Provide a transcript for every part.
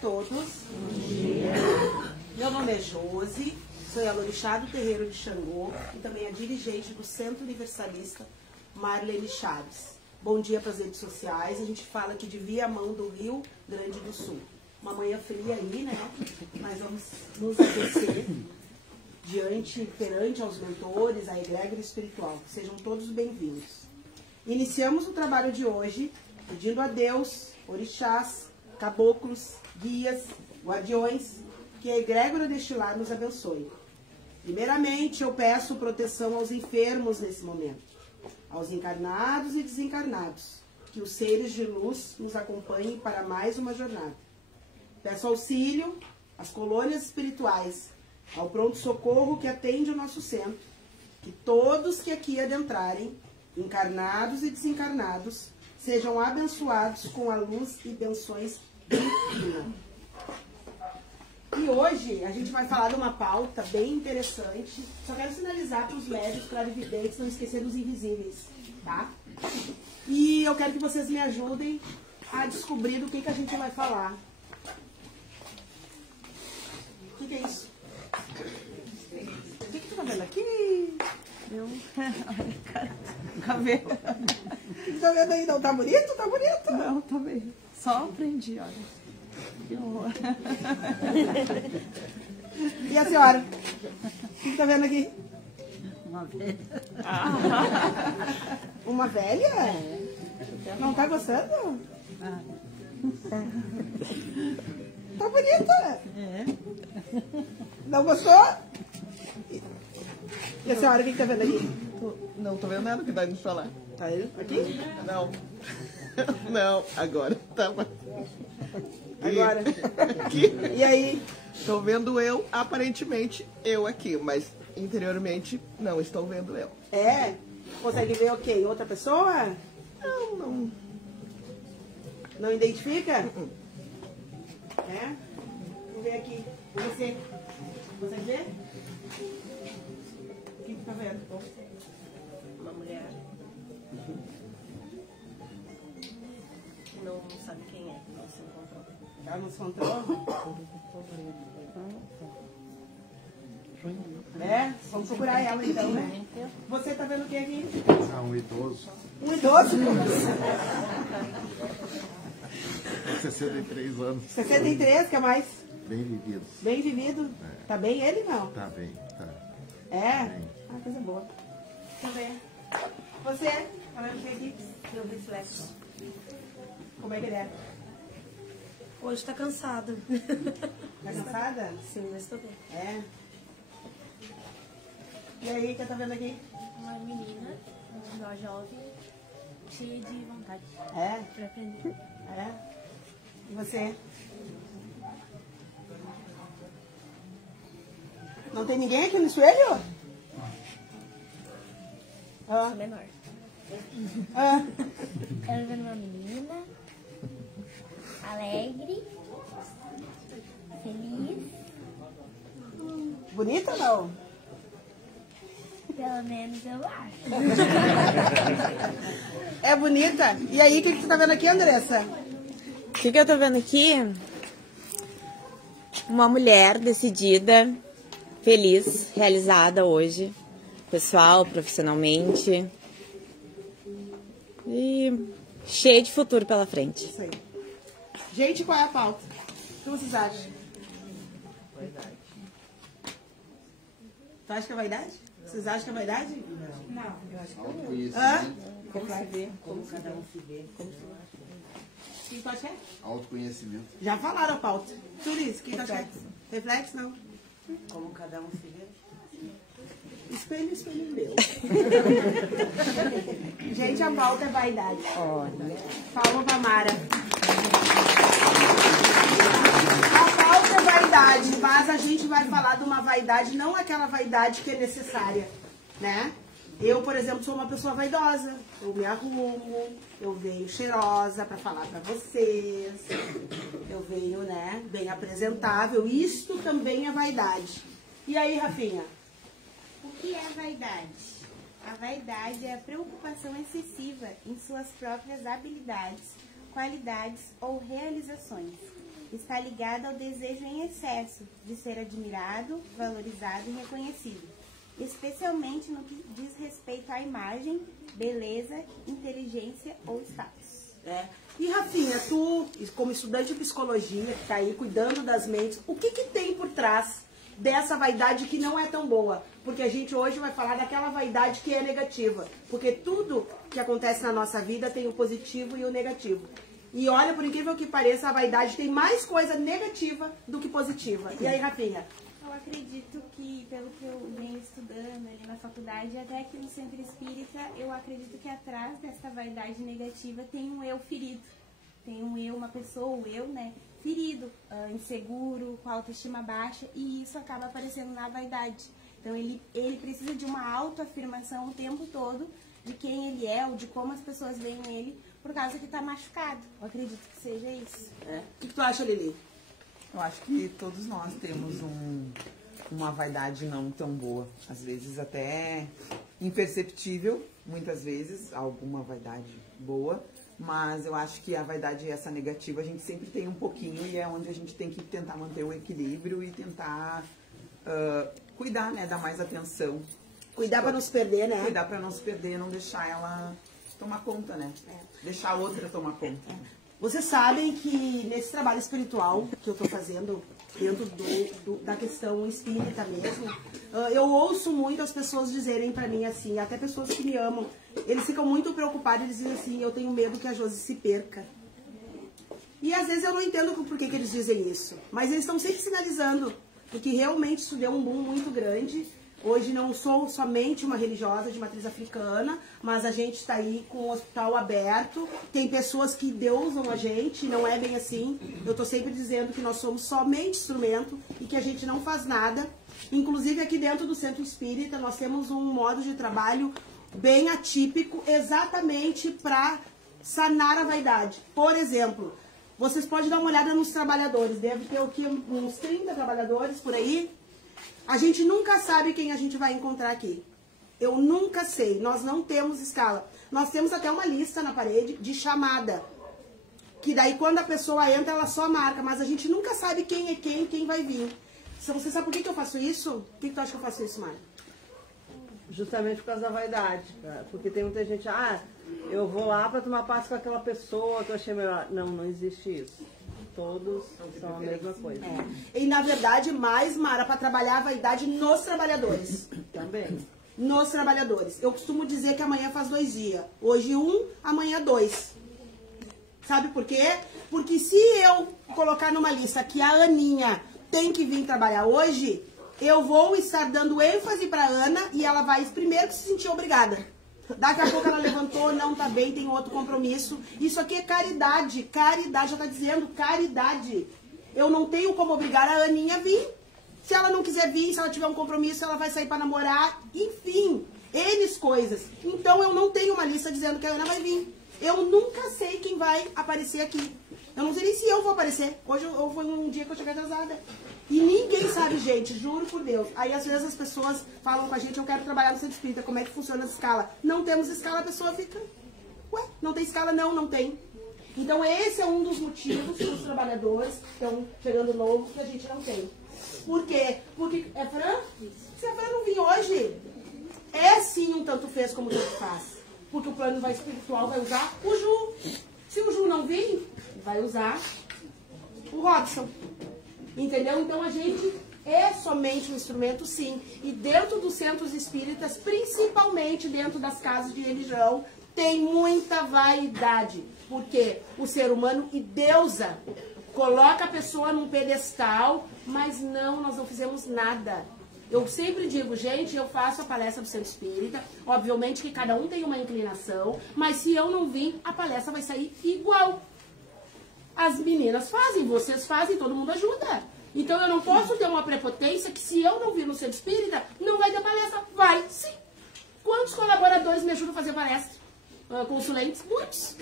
todos. Bom dia. Meu nome é Josi, sou a orixá do terreiro de Xangô e também a dirigente do Centro Universalista Marlene Chaves. Bom dia para as redes sociais, a gente fala aqui de Viamão do Rio Grande do Sul. Uma manhã fria aí, né? Mas vamos nos aquecer perante aos mentores, a egrégora espiritual. Sejam todos bem-vindos. Iniciamos o trabalho de hoje pedindo a Deus, orixás, caboclos, guias, guardiões, que a egrégora deste lar nos abençoe. Primeiramente, eu peço proteção aos enfermos nesse momento, aos encarnados e desencarnados, que os seres de luz nos acompanhem para mais uma jornada. Peço auxílio às colônias espirituais, ao pronto-socorro que atende o nosso centro, que todos que aqui adentrarem, encarnados e desencarnados, sejam abençoados com a luz e bênçãos divinas. E hoje a gente vai falar de uma pauta bem interessante. Só quero sinalizar para os médios, clarividentes, não esquecer dos invisíveis, tá? E eu quero que vocês me ajudem a descobrir do que a gente vai falar. O que é isso? O que tu tá vendo aqui? Cabelo. O que tu tá vendo aí? Não tá bonito? Tá bonito? Não, tá bem. Só aprendi, olha. Que horror. E a senhora? O que tá vendo aqui? Uma velha. Uma velha? É. Não tá gostando? Ah. Tá bonita. É. Não gostou? E a senhora, o que tá vendo aqui? Não tô vendo nada que dá de falar. Tá aí? Aqui? Não. Não, agora. Tava. Agora. Aqui. E aí? Estou vendo eu, aparentemente eu aqui, mas interiormente não estou vendo eu. É? Consegue ver o quê? Outra pessoa? Não, não. Não identifica? É? Vamos ver aqui. Você. Consegue ver? O que tá vendo? Uma mulher. Não sabe quem é, não se encontrou. Ela não se encontrou? É? Vamos procurar ela então, né? Você tá vendo o que aqui? Ah, um idoso. Um idoso? 63 anos. 63, que é mais? Bem vividos. Bem vivido? É. Tá bem ele, não? Tá bem, tá. É? Bem. Ah, coisa boa. Deixa eu ver. Você? Tá vendo o que aqui? Meu reflexo. Como é que ele é? Hoje tá cansado. Tá cansada? Sim, mas tô bem. É. E aí, o que tá vendo aqui? Uma menina, uma jovem, cheia de vontade É? para aprender. É? E você? Não tem ninguém aqui no espelho? Ah. Menor. Ah. Quero ver uma menina alegre, feliz, Bonita ou não? pelo menos eu acho. É bonita. E aí, o que tu tá vendo aqui, Andressa? O que eu tô vendo aqui? Uma mulher decidida, feliz, realizada hoje, pessoal, profissionalmente e cheia de futuro pela frente. Isso aí. Gente, qual é a pauta? O que vocês acham? Vaidade. Tu acha que é vaidade? Vocês acham que é vaidade? Não. Hã? Como se vê, como cada um se vê. O que tu acha que é? Autoconhecimento. Já falaram a pauta. Tudo isso, o que tu acha que é? Reflexo, não. Como cada um se vê. Espelho, espelho meu. Gente, a pauta é vaidade. Palma pra Mara. A pauta é vaidade, mas a gente vai falar de uma vaidade, não aquela vaidade que é necessária, né? Eu, por exemplo, sou uma pessoa vaidosa. Eu me arrumo, eu venho cheirosa pra falar pra vocês. Eu venho, né, bem apresentável. Isto também é vaidade. E aí, Rafinha? O que é vaidade? A vaidade é a preocupação excessiva em suas próprias habilidades, qualidades ou realizações. está ligada ao desejo em excesso de ser admirado, valorizado e reconhecido, especialmente no que diz respeito à imagem, beleza, inteligência ou status. E Rafinha, tu, como estudante de psicologia, que está aí cuidando das mentes, o que tem por trás dessa vaidade que não é tão boa? Porque a gente hoje vai falar daquela vaidade que é negativa. Porque tudo que acontece na nossa vida tem o positivo e o negativo. E olha, por incrível que pareça, a vaidade tem mais coisa negativa do que positiva. E aí, Rafinha? Eu acredito que, pelo que eu venho estudando ali na faculdade, até aqui no Centro Espírita, eu acredito que atrás dessa vaidade negativa tem um eu ferido. Tem um eu, uma pessoa, o eu, né, ferido, inseguro, com a autoestima baixa, e isso acaba aparecendo na vaidade. Então ele precisa de uma autoafirmação o tempo todo de quem ele é, ou de como as pessoas veem ele, por causa que está machucado. Eu acredito que seja isso. O que tu acha, Lili? Eu acho que todos nós temos uma vaidade não tão boa. Às vezes até imperceptível, muitas vezes, alguma vaidade boa. Mas eu acho que a vaidade essa negativa a gente sempre tem um pouquinho e é onde a gente tem que tentar manter o equilíbrio e tentar cuidar, né? Dar mais atenção. Cuidar para não se perder, né? Cuidar para não se perder, não deixar ela tomar conta, né? Deixar a outra tomar conta. Vocês sabem que nesse trabalho espiritual que eu estou fazendo, dentro da questão espírita mesmo, eu ouço muito as pessoas dizerem para mim assim, até pessoas que me amam, eles ficam muito preocupados, eles dizem assim, eu tenho medo que a Josi se perca. E às vezes eu não entendo por que eles dizem isso, mas eles estão sempre sinalizando, porque realmente isso deu um boom muito grande. Hoje não sou somente uma religiosa de matriz africana, mas a gente está aí com o hospital aberto. Tem pessoas que deusam a gente, não é bem assim. Eu estou sempre dizendo que nós somos somente instrumento e que a gente não faz nada. Inclusive aqui dentro do Centro Espírita nós temos um modo de trabalho bem atípico, exatamente para sanar a vaidade. Por exemplo, vocês podem dar uma olhada nos trabalhadores. Deve ter aqui uns 30 trabalhadores por aí. A gente nunca sabe quem a gente vai encontrar aqui. Eu nunca sei. Nós não temos escala. Nós temos até uma lista na parede de chamada. Que daí quando a pessoa entra, ela só marca. Mas a gente nunca sabe quem é quem vai vir. Você sabe por que eu faço isso? Por que tu acha que eu faço isso, Mário? Justamente por causa da vaidade. Porque tem muita gente, eu vou lá para tomar passe com aquela pessoa que eu achei melhor. Não, não existe isso. Todos são a mesma coisa. E na verdade, mais, Mara, para trabalhar a vaidade nos trabalhadores. Também. Nos trabalhadores. Eu costumo dizer que amanhã faz 2 dias. Hoje 1, amanhã 2. Sabe por quê? Porque se eu colocar numa lista que a Aninha tem que vir trabalhar hoje, eu vou estar dando ênfase para Ana e ela vai primeiro que se sentir obrigada. Daqui a pouco ela levantou, não tá bem, tem outro compromisso. Isso aqui é caridade. Caridade, já tá dizendo, caridade. Eu não tenho como obrigar a Aninha a vir. Se ela não quiser vir, se ela tiver um compromisso, ela vai sair para namorar. Enfim, N coisas. Então eu não tenho uma lista dizendo que a Ana vai vir. Eu nunca sei quem vai aparecer aqui. Eu não sei nem se eu vou aparecer. Hoje foi um dia que eu cheguei atrasada. E ninguém sabe, gente, juro por Deus. Aí às vezes as pessoas falam com a gente, eu quero trabalhar no Centro Espírita, como é que funciona a escala? Não temos escala, a pessoa fica, ué, não tem escala? Não, não tem. Então esse é um dos motivos que os trabalhadores estão chegando novo, que a gente não tem. Por quê? Porque, Fran? Se a Fran não vir hoje, é sim um tanto fez como tanto faz. Porque o plano espiritual vai usar o Ju. Se o Ju não vir, vai usar o Robson. Entendeu? Então a gente é somente um instrumento, sim. E dentro dos centros espíritas, principalmente dentro das casas de religião, tem muita vaidade. Porque o ser humano endeusa, coloca a pessoa num pedestal, mas não, nós não fizemos nada. Eu sempre digo, gente, eu faço a palestra do Centro Espírita, obviamente que cada um tem uma inclinação, mas se eu não vir, a palestra vai sair igual. As meninas fazem, vocês fazem, todo mundo ajuda. Então eu não posso ter uma prepotência que se eu não vir no Centro Espírita, não vai ter palestra. Vai, sim. Quantos colaboradores me ajudam a fazer palestra? Consulentes? Muitos.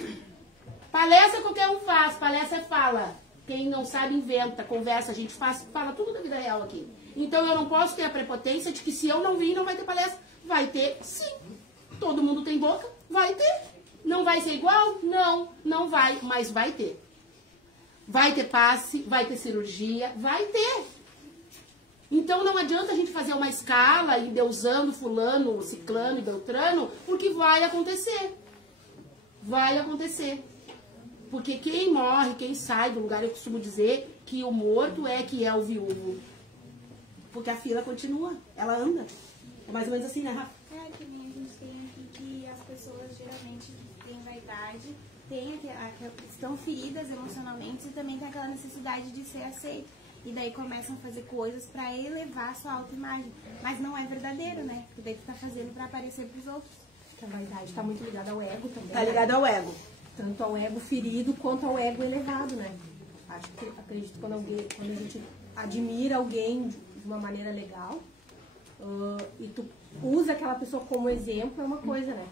Palestra qualquer um faz, palestra é fala. Quem não sabe inventa, conversa, a gente fala tudo da vida real aqui. Então eu não posso ter a prepotência de que se eu não vir, não vai ter palestra. Vai ter, sim. Todo mundo tem boca? Vai ter. Não vai ser igual? Não, não vai, mas vai ter. vai ter passe, vai ter cirurgia, vai ter. Então não adianta a gente fazer uma escala endeusando fulano, ciclano e beltrano, porque vai acontecer. Vai acontecer. Porque quem morre, quem sai do lugar, eu costumo dizer que o morto é que é o viúvo. Porque a fila continua, ela anda. É mais ou menos assim, né, Rafa? É, que nem a gente tem aqui que as pessoas geralmente têm vaidade, estão feridas emocionalmente e também tem aquela necessidade de ser aceito. E daí começam a fazer coisas pra elevar a sua autoimagem. Mas não é verdadeiro, né? Porque daí tu tá fazendo pra aparecer pros outros. A vaidade tá muito ligada ao ego também. Tá ligado ao ego. Tanto ao ego ferido quanto ao ego elevado, né? Acredito que quando a gente admira alguém de uma maneira legal e tu usa aquela pessoa como exemplo, é uma coisa, né?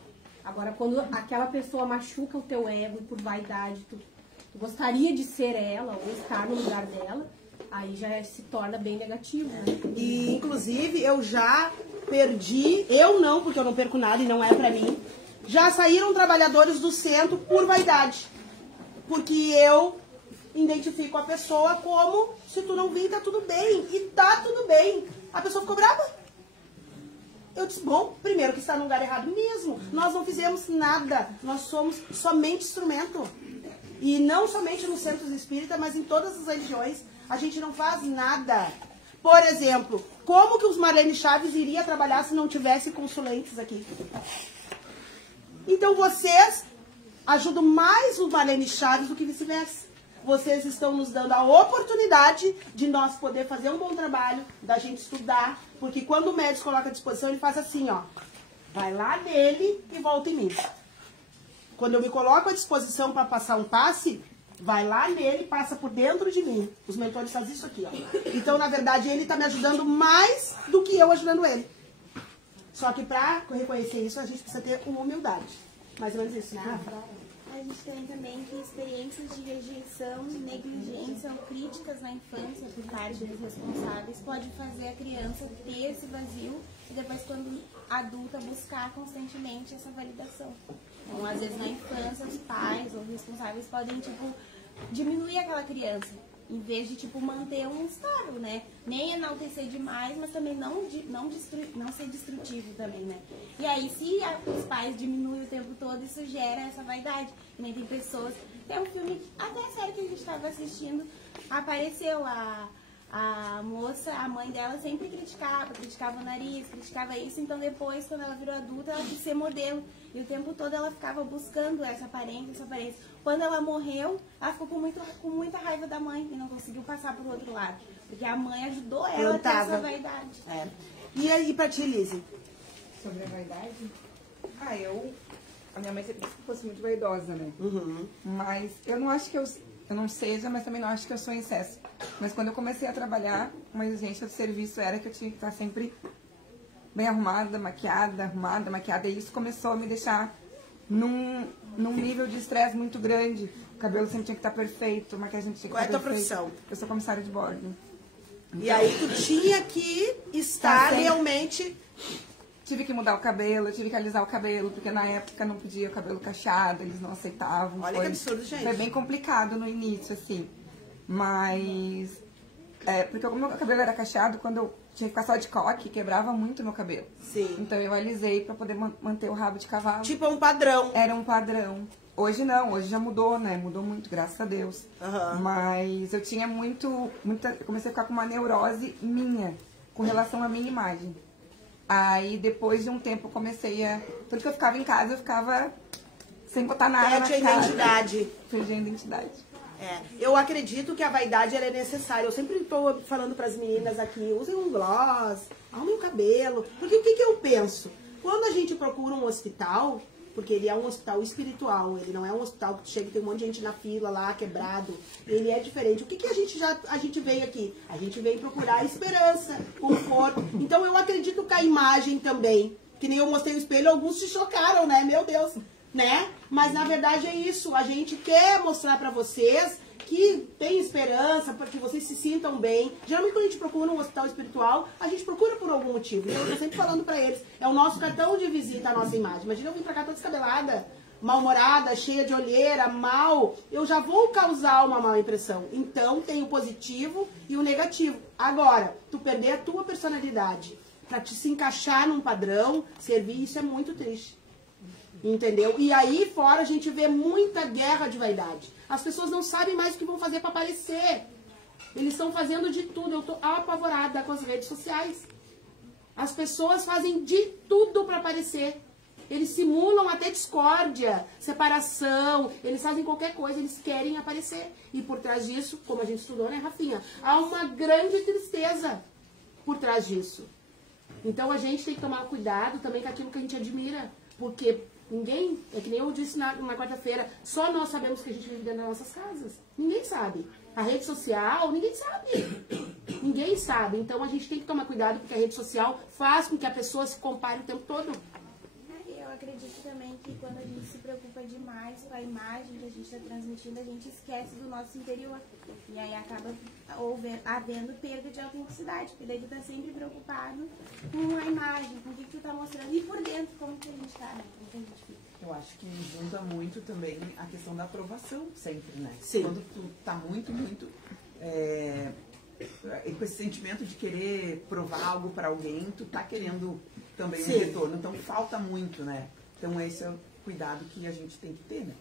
Agora, quando aquela pessoa machuca o teu ego e por vaidade tu gostaria de ser ela ou estar no lugar dela, aí já se torna bem negativo, né? E, inclusive, eu já perdi, eu não, porque eu não perco nada e não é pra mim, já saíram trabalhadores do centro por vaidade. Porque eu identifico a pessoa como, se tu não vir, tá tudo bem. E tá tudo bem. A pessoa ficou brava. Eu disse, bom, primeiro que está no lugar errado mesmo. Nós não fizemos nada. Nós somos somente instrumento. E não somente nos centros espíritas, mas em todas as religiões. A gente não faz nada. Por exemplo, como que os Marlene Chaves iria trabalhar se não tivesse consulentes aqui? Então vocês ajudam mais o Marlene Chaves do que vice-versa. Vocês estão nos dando a oportunidade de nós poder fazer um bom trabalho, da gente estudar, porque quando o médico coloca à disposição, ele faz assim, ó. Vai lá nele e volta em mim. Quando eu me coloco à disposição para passar um passe, vai lá nele e passa por dentro de mim. Os mentores fazem isso aqui, ó. Então, na verdade, ele está me ajudando mais do que eu ajudando ele. Só que para reconhecer isso, a gente precisa ter uma humildade. Mais ou menos isso, né, Rafa? A gente tem também que experiências de rejeição, negligência ou críticas na infância por parte dos responsáveis pode fazer a criança ter esse vazio e depois, quando adulta, buscar constantemente essa validação. Então, às vezes, na infância, os pais ou responsáveis podem, diminuir aquela criança, em vez de, manter um estável, né? Nem enaltecer demais, mas também não ser destrutivo também, né? E aí, se os pais diminuem o tempo todo, isso gera essa vaidade. E nem tem pessoas... Tem um filme, até a série que a gente estava assistindo, apareceu a moça, a mãe dela sempre criticava o nariz, criticava isso. Então, depois, quando ela virou adulta, ela quis ser modelo. E o tempo todo ela ficava buscando essa aparência. Quando ela morreu, ela ficou com muita raiva da mãe e não conseguiu passar pro outro lado. Porque a mãe ajudou ela a ter essa vaidade. É. E aí, pra ti, Lizzy? Sobre a vaidade? A minha mãe sempre fosse muito vaidosa, né? Uhum. Mas eu não acho que eu não seja, mas também não acho que eu sou em excesso. Mas quando eu comecei a trabalhar, uma exigência do serviço era que eu tinha que estar sempre bem arrumada, maquiada, e isso começou a me deixar num nível de estresse muito grande. O cabelo sempre tinha que estar perfeito, a maquiagem tinha que estar perfeita. Qual é a tua profissão? Eu sou comissária de bordo. E aí tu tinha que estar realmente... Tive que mudar o cabelo, tive que alisar o cabelo, porque na época não podia o cabelo cacheado, eles não aceitavam. Olha que absurdo, gente. Foi bem complicado no início, assim. Mas... porque o meu cabelo era cacheado, quando eu tinha que ficar só de coque, quebrava muito meu cabelo. Sim. Então eu alisei pra poder manter o rabo de cavalo. Tipo um padrão. Era um padrão. Hoje não, hoje já mudou, né? Mudou muito, graças a Deus. Uhum. Mas eu tinha eu comecei a ficar com uma neurose minha, com relação à minha imagem. Aí depois de um tempo eu comecei a... Tudo que eu ficava em casa, eu ficava sem botar nada na cara. Identidade. Perdi a identidade. Eu acredito que a vaidade ela é necessária. Eu sempre estou falando para as meninas aqui, usem um gloss, arrumem o cabelo. Porque o que eu penso? Quando a gente procura um hospital, porque ele é um hospital espiritual, ele não é um hospital que chega e tem um monte de gente na fila lá, quebrado. Ele é diferente. O que a gente veio aqui? A gente veio procurar esperança, conforto. Então eu acredito que a imagem também, que nem eu mostrei o espelho, alguns se chocaram, né? Meu Deus, né? Mas na verdade é isso. A gente quer mostrar pra vocês que tem esperança, para que vocês se sintam bem. Geralmente quando a gente procura um hospital espiritual, a gente procura por algum motivo. Então eu tô sempre falando pra eles, é o nosso cartão de visita, a nossa imagem. Imagina eu vir pra cá toda descabelada, mal-humorada, cheia de olheira, mal, eu já vou causar uma má impressão. Então, tem o positivo e o negativo. Agora, tu perder a tua personalidade pra te se encaixar num padrão, servir, isso é muito triste. Entendeu? E aí fora a gente vê muita guerra de vaidade. As pessoas não sabem mais o que vão fazer pra aparecer. Eles estão fazendo de tudo. Eu tô apavorada com as redes sociais. As pessoas fazem de tudo pra aparecer. Eles simulam até discórdia, separação, eles fazem qualquer coisa, eles querem aparecer. E por trás disso, como a gente estudou, né, Rafinha? Há uma grande tristeza por trás disso. Então a gente tem que tomar cuidado também com aquilo que a gente admira. Porque ninguém, é que nem eu disse na quarta-feira, só nós sabemos que a gente vive dentro das nossas casas. Ninguém sabe. A rede social, ninguém sabe. Ninguém sabe. Então a gente tem que tomar cuidado porque a rede social faz com que a pessoa se compare o tempo todo. Eu acredito também que quando a gente se preocupa demais com a imagem que a gente está transmitindo, a gente esquece do nosso interior. E aí acaba havendo perda de autenticidade, porque daí tu tá sempre preocupado com a imagem, com o que tu tá mostrando e por dentro, como que a gente tá, né? Como que a gente fica. Eu acho que junta muito também a questão da aprovação sempre, né? Sim. Quando tu tá muito com esse sentimento de querer provar algo pra alguém, tu tá querendo também um retorno. Então falta muito, né? Então esse é o cuidado que a gente tem que ter, né?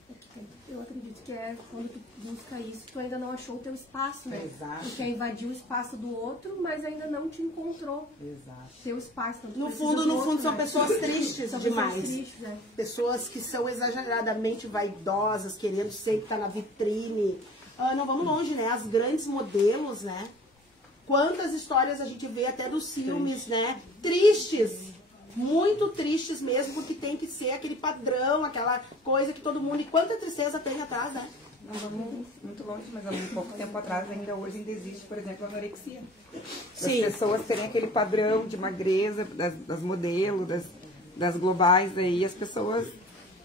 Eu acredito que é quando tu busca isso, tu ainda não achou o teu espaço, né? Exato. Tu quer invadir o espaço do outro, mas ainda não te encontrou. Exato. Teu espaço. Então, No fundo, são pessoas tristes são demais. Pessoas tristes, né? Pessoas que são exageradamente vaidosas, querendo sempre estar na vitrine. Não vamos longe, né? As grandes modelos, né? Quantas histórias a gente vê até dos filmes, né? Tristes. Muito tristes mesmo, porque tem que ser aquele padrão, aquela coisa que todo mundo... E quanta tristeza tem atrás, né? Não vamos muito longe, mas há muito pouco tempo atrás, hoje ainda existe, por exemplo, a anorexia. Sim. As pessoas terem aquele padrão de magreza, das modelos, das globais, aí as pessoas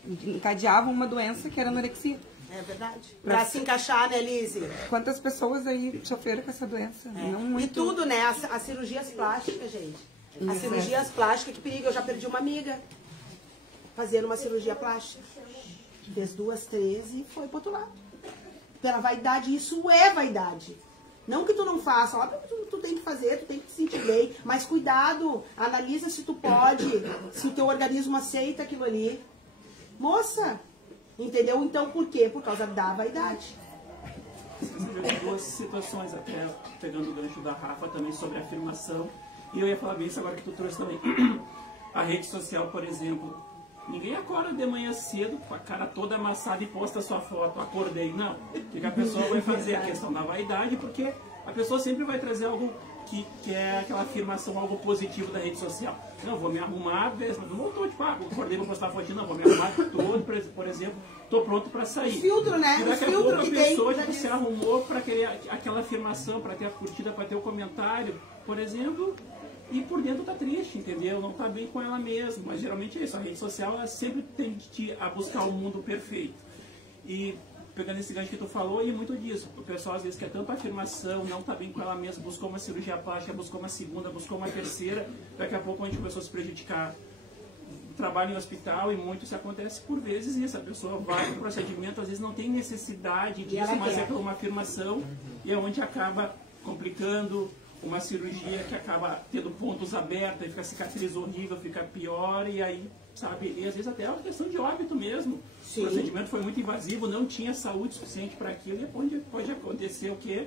encadeavam uma doença que era anorexia. É verdade. Pra se encaixar, né, Lise? Quantas pessoas aí sofreram com essa doença? Não muito. E tudo, né? As cirurgias plásticas, gente. As cirurgias plásticas, que perigo. Eu já perdi uma amiga fazendo uma cirurgia plástica. Fez 2, 3 e foi pro outro lado. Pela vaidade, isso é vaidade. Não que tu não faça, óbvio que tu tem que fazer, tu tem que te sentir bem. Mas cuidado, analisa se tu pode, se o teu organismo aceita aquilo ali. Moça, entendeu? Então por quê? Por causa da vaidade. Você viu duas situações, até pegando o gancho da Rafa também sobre a afirmação. E eu ia falar bem isso agora que tu trouxe também. A rede social, por exemplo, ninguém acorda de manhã cedo com a cara toda amassada e posta sua foto, acordei. Não. O que a pessoa vai fazer? A questão da vaidade, porque a pessoa sempre vai trazer algo que é aquela afirmação, algo positivo da rede social. Não, vou me arrumar, não voltou, tipo, acordei, vou postar foto, não, vou me arrumar todo, por exemplo, tô pronto para sair. Filtro, né? E daqui a pouco a pessoa tipo, se arrumou para querer aquela afirmação, para ter a curtida, para ter o comentário, por exemplo... E por dentro tá triste, entendeu? Não tá bem com ela mesma. Mas geralmente é isso. A rede social ela sempre tende a buscar o mundo perfeito. E pegando esse gancho que tu falou, e muito disso. O pessoal às vezes quer tanta afirmação, não tá bem com ela mesma, buscou uma cirurgia plástica, buscou uma segunda, buscou uma terceira. Daqui a pouco a gente começou a se prejudicar. Trabalho em hospital e muito isso acontece por vezes isso. A pessoa vai para o procedimento, às vezes não tem necessidade disso, mas é por uma afirmação e é onde acaba complicando. Uma cirurgia que acaba tendo pontos abertos, aí fica cicatriz horrível, fica pior, e aí, sabe, e às vezes até é uma questão de óbito mesmo. Sim. O procedimento foi muito invasivo, não tinha saúde suficiente para aquilo, e pode acontecer o quê?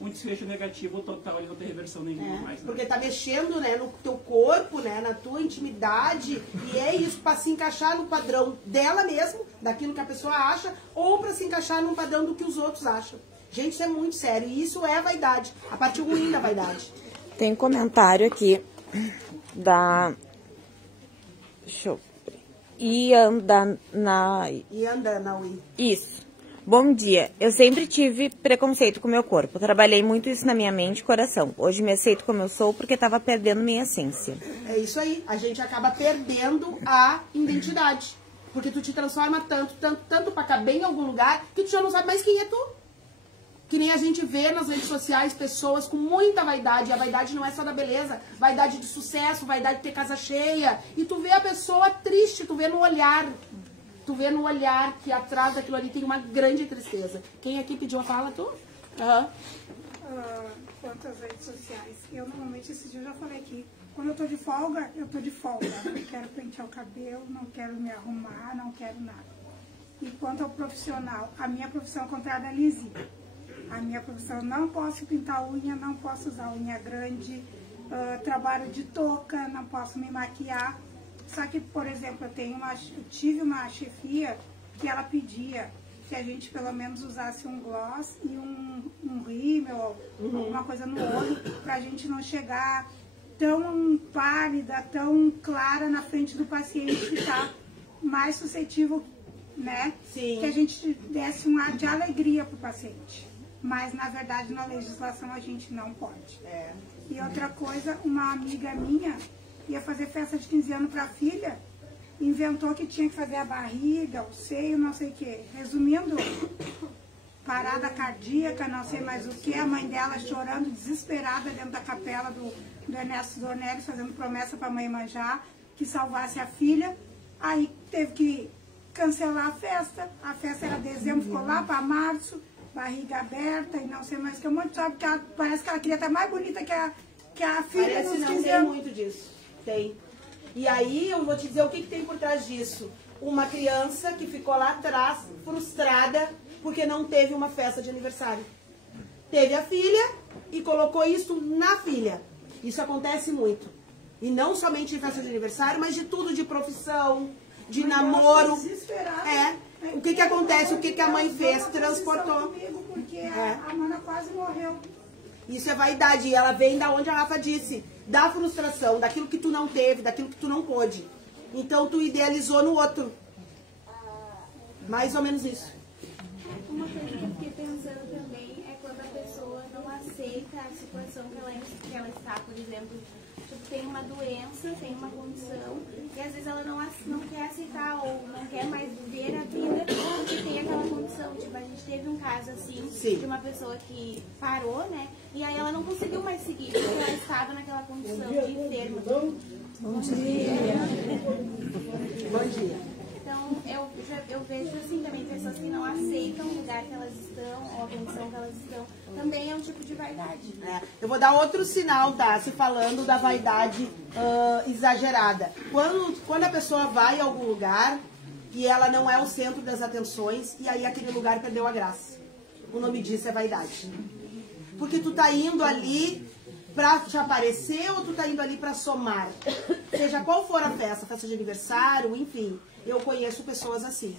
Um desfecho negativo total e não ter reversão nenhuma mais. Né? Porque tá mexendo, né, no teu corpo, né, na tua intimidade, e é isso para se encaixar no padrão dela mesmo, daquilo que a pessoa acha, ou para se encaixar no padrão do que os outros acham. Gente, isso é muito sério. E isso é a vaidade. A parte ruim da vaidade. Tem um comentário aqui da... Deixa eu... Iandanaui. Isso. Bom dia. Eu sempre tive preconceito com o meu corpo. Trabalhei muito isso na minha mente e coração. Hoje me aceito como eu sou porque estava perdendo minha essência. É isso aí. A gente acaba perdendo a identidade. Porque tu te transforma tanto pra caber em algum lugar que tu já não sabe mais quem é tu. Que nem a gente vê nas redes sociais pessoas com muita vaidade. E a vaidade não é só da beleza. Vaidade de sucesso, vaidade de ter casa cheia. E tu vê a pessoa triste, tu vê no olhar. Tu vê no olhar que atrás daquilo ali tem uma grande tristeza. Quem aqui pediu a fala? Tu? Aham. Quanto às redes sociais, eu normalmente, esse dia eu já falei aqui, quando eu tô de folga, eu tô de folga. Não quero pentear o cabelo, não quero me arrumar, não quero nada. E quanto ao profissional, a minha profissão é contrária da Lizzie. A minha profissão, não posso pintar unha, não posso usar unha grande, trabalho de touca, não posso me maquiar. Só que, por exemplo, eu tive uma chefia que ela pedia que a gente pelo menos usasse um gloss e um rímel, alguma coisa no olho, pra gente não chegar tão pálida, tão clara na frente do paciente, que tá mais suscetível, né? Sim. Que a gente desse um ar de alegria pro paciente. Mas, na verdade, na legislação a gente não pode. E outra coisa, uma amiga minha ia fazer festa de 15 anos pra filha, inventou que tinha que fazer a barriga, o seio, não sei o quê. Resumindo, parada cardíaca, não sei mais o que, a mãe dela chorando, desesperada dentro da capela do Ernesto Dornelles, fazendo promessa pra mãe manjar, que salvasse a filha. Aí teve que cancelar a festa era dezembro, ficou lá pra março, barriga aberta e não sei mais o que, um monte de sabe, que parece que ela queria estar mais bonita que a filha dos 15 anos. Tem muito disso, tem. E aí eu vou te dizer o que tem por trás disso. Uma criança que ficou lá atrás, frustrada, porque não teve uma festa de aniversário. Teve a filha e colocou isso na filha. Isso acontece muito. E não somente em festa de aniversário, mas de tudo, de profissão, de namoro. O que acontece? O que a mãe fez? Transportou. Porque a mana quase morreu. Isso é vaidade. E ela vem da onde a Rafa disse. Da frustração, daquilo que tu não teve, daquilo que tu não pôde. Então tu idealizou no outro. Mais ou menos isso. Uma coisa que eu fiquei pensando também é quando a pessoa não aceita a situação que ela está, por exemplo, tipo, tem uma doença, tem uma condição, e às vezes ela não quer aceitar ou não quer mais viver a vida porque tem aquela condição. Tipo, a gente teve um caso assim, de uma pessoa que parou, né? E aí ela não conseguiu mais seguir, porque ela estava naquela condição de enferma. Bom dia. Bom dia. Então, eu vejo assim também pessoas que não aceitam o lugar que elas estão, ou a condição que elas estão. Também é um tipo de vaidade. Eu vou dar outro sinal, se falando da vaidade exagerada. Quando a pessoa vai a algum lugar e ela não é o centro das atenções, e aí aquele lugar perdeu a graça. O nome disso é vaidade. Porque tu tá indo ali pra te aparecer ou tu tá indo ali pra somar? Seja qual for a festa de aniversário, enfim. Eu conheço pessoas assim.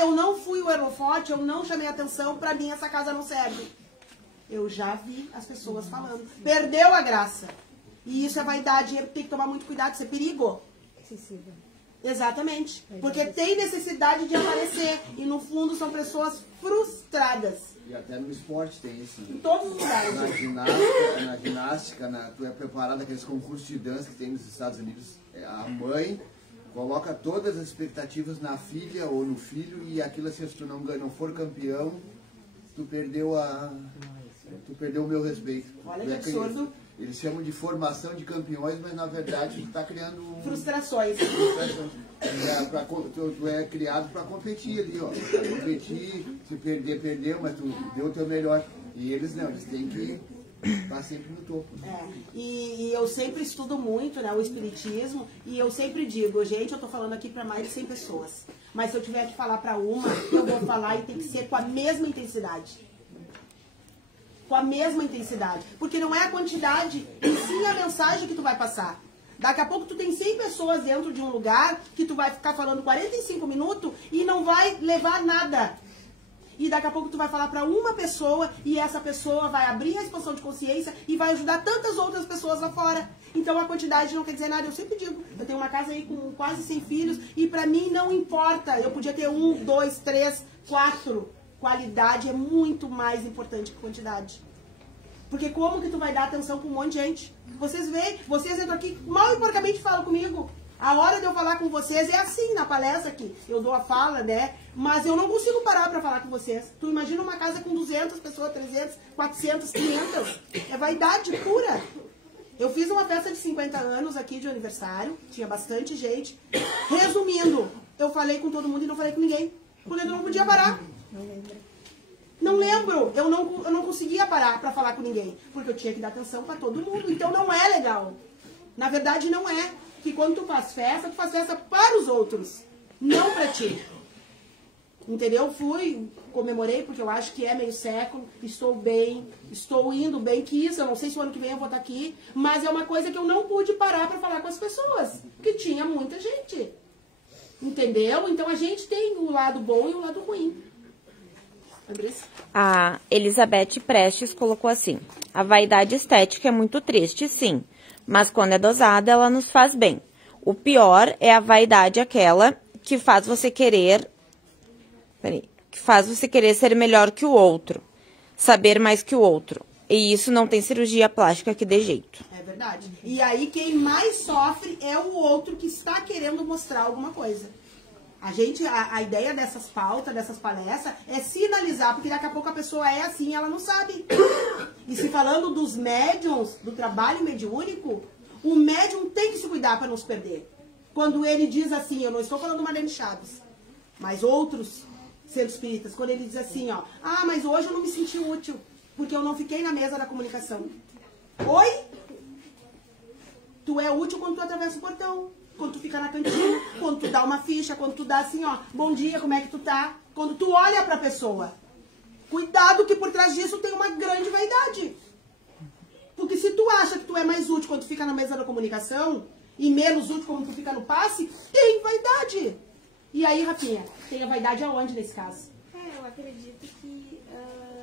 Eu não fui o holofote, eu não chamei atenção, pra mim essa casa não serve. Eu já vi as pessoas falando. Perdeu a graça. E isso é vaidade, tem que tomar muito cuidado, isso é perigo. Excessiva. Exatamente. Porque tem necessidade de aparecer. E no fundo são pessoas frustradas. E até no esporte tem isso. Em todos os lugares. Na ginástica, tu é preparado aqueles concursos de dança que tem nos Estados Unidos. A mãe coloca todas as expectativas na filha ou no filho, e aquilo assim, se tu não for campeão, tu perdeu o meu respeito. Olha que absurdo. Eles chamam de formação de campeões, mas na verdade tu está criando frustrações. Tu é criado para competir ali, ó. Pra competir, se perder, perdeu, mas tu deu o teu melhor. E eles não, eles têm que estar sempre no topo. E eu sempre estudo muito, né, o espiritismo, e eu sempre digo, gente, eu tô falando aqui para mais de 100 pessoas. Mas se eu tiver que falar para uma, eu vou falar e tem que ser com a mesma intensidade. Com a mesma intensidade. Porque não é a quantidade, e sim a mensagem que tu vai passar. Daqui a pouco tu tem 100 pessoas dentro de um lugar que tu vai ficar falando 45 minutos e não vai levar nada. E daqui a pouco tu vai falar para uma pessoa e essa pessoa vai abrir a expansão de consciência e vai ajudar tantas outras pessoas lá fora. Então a quantidade não quer dizer nada. Eu sempre digo, eu tenho uma casa aí com quase 100 filhos e para mim não importa. Eu podia ter 1, 2, 3, 4. Qualidade é muito mais importante que quantidade. Porque como que tu vai dar atenção para um monte de gente? Vocês veem, vocês entram aqui, mal e porcamente falam comigo. A hora de eu falar com vocês é assim, na palestra aqui. Eu dou a fala, né? Mas eu não consigo parar para falar com vocês. Tu imagina uma casa com 200 pessoas, 300, 400, 500. É vaidade pura. Eu fiz uma festa de 50 anos aqui de aniversário. Tinha bastante gente. Resumindo, eu falei com todo mundo e não falei com ninguém? Quando eu não podia parar. Não lembro. Eu não conseguia parar pra falar com ninguém. Porque eu tinha que dar atenção pra todo mundo. Então não é legal. Na verdade não é. Que quando tu faz festa para os outros. Não pra ti. Entendeu? Comemorei, porque eu acho que é meio século, estou bem, estou indo bem, eu não sei se o ano que vem eu vou estar aqui, mas é uma coisa que eu não pude parar para falar com as pessoas, porque tinha muita gente. Entendeu? Então a gente tem o lado bom e o lado ruim. Andressa? A Elizabeth Prestes colocou assim: a vaidade estética é muito triste, sim, mas quando é dosada, ela nos faz bem. O pior é a vaidade aquela que faz você querer... que faz você querer ser melhor que o outro, saber mais que o outro. E isso não tem cirurgia plástica que dê jeito. É verdade. E aí quem mais sofre é o outro que está querendo mostrar alguma coisa. A ideia dessas pautas, dessas palestras, é sinalizar, porque daqui a pouco a pessoa é assim, ela não sabe. E se falando dos médiums, do trabalho mediúnico, o médium tem que se cuidar para não se perder. Quando ele diz assim, eu não estou falando Marlene Chaves, mas outros centros espíritas, quando ele diz assim, ó, mas hoje eu não me senti útil, porque eu não fiquei na mesa da comunicação. Oi? Tu é útil quando tu atravessa o portão, quando tu fica na cantina, quando tu dá uma ficha, quando tu dá assim, ó, bom dia, como é que tu tá? Quando tu olha pra pessoa. Cuidado que por trás disso tem uma grande vaidade. Porque se tu acha que tu é mais útil quando tu fica na mesa da comunicação, e menos útil quando tu fica no passe, tem vaidade. E aí, Rafinha, tem a vaidade aonde nesse caso? Eu acredito que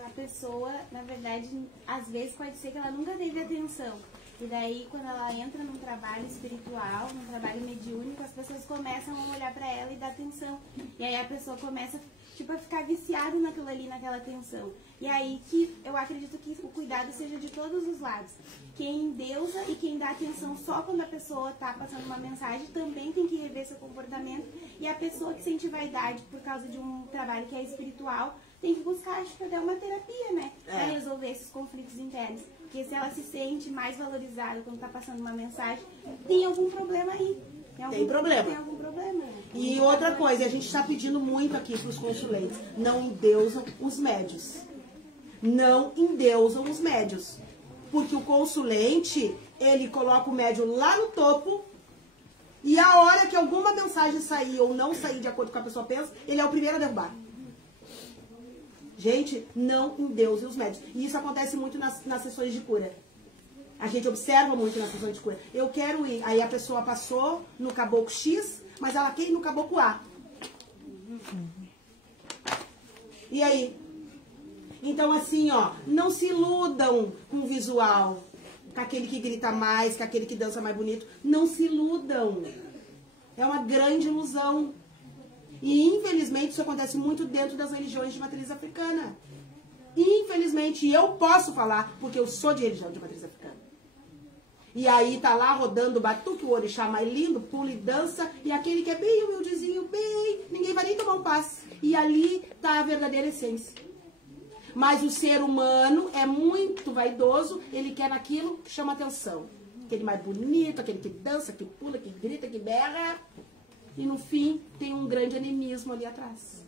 a pessoa, na verdade, às vezes pode ser que ela nunca teve atenção. E daí, quando ela entra num trabalho espiritual, num trabalho mediúnico, as pessoas começam a olhar pra ela e dar atenção. E aí a pessoa começa, a ficar viciada naquilo ali, naquela atenção. E aí que eu acredito que o cuidado seja de todos os lados. Quem endeusa e quem dá atenção só quando a pessoa está passando uma mensagem também tem que rever seu comportamento. E a pessoa que sente vaidade por causa de um trabalho que é espiritual tem que buscar, acho que até uma terapia, né? Para resolver esses conflitos internos. Porque se ela se sente mais valorizada quando está passando uma mensagem, tem algum problema aí. Tem problema. Tem algum problema. E outra coisa, a gente está pedindo muito aqui para os consulentes, não endeusam os médios. Não endeusam os médios. Porque o consulente, ele coloca o médium lá no topo e a hora que alguma mensagem sair ou não sair de acordo com o que a pessoa pensa, ele é o primeiro a derrubar. Gente, não endeusem os médios. E isso acontece muito nas sessões de cura. A gente observa muito nas sessões de cura. Eu quero ir. Aí a pessoa passou no caboclo X, mas ela quer ir no caboclo A. E aí? Então, assim, ó, não se iludam com o visual. Com aquele que grita mais, com aquele que dança mais bonito. Não se iludam. É uma grande ilusão. E, infelizmente, isso acontece muito dentro das religiões de matriz africana. Infelizmente, e eu posso falar, porque eu sou de religião de matriz africana. E aí tá lá rodando o batuque, o orixá mais lindo, pula e dança, e aquele que é bem humildezinho, bem, ninguém vai nem tomar um passe. E ali tá a verdadeira essência. Mas o ser humano é muito vaidoso, ele quer naquilo, chama atenção. Aquele mais bonito, aquele que dança, que pula, que grita, que berra. E no fim, tem um grande animismo ali atrás.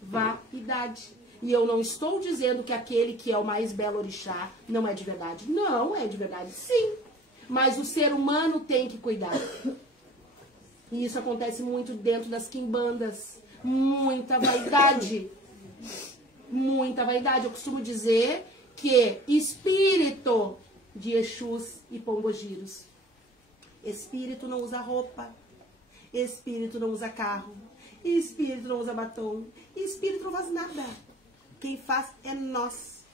Vaidade. E eu não estou dizendo que aquele que é o mais belo orixá não é de verdade. Não, é de verdade sim. Mas o ser humano tem que cuidar. E isso acontece muito dentro das quimbandas. Muita vaidade. Muita vaidade. Eu costumo dizer que espírito de Exus e Pombogiros. Espírito não usa roupa. Espírito não usa carro. Espírito não usa batom. Espírito não faz nada. Quem faz é nós.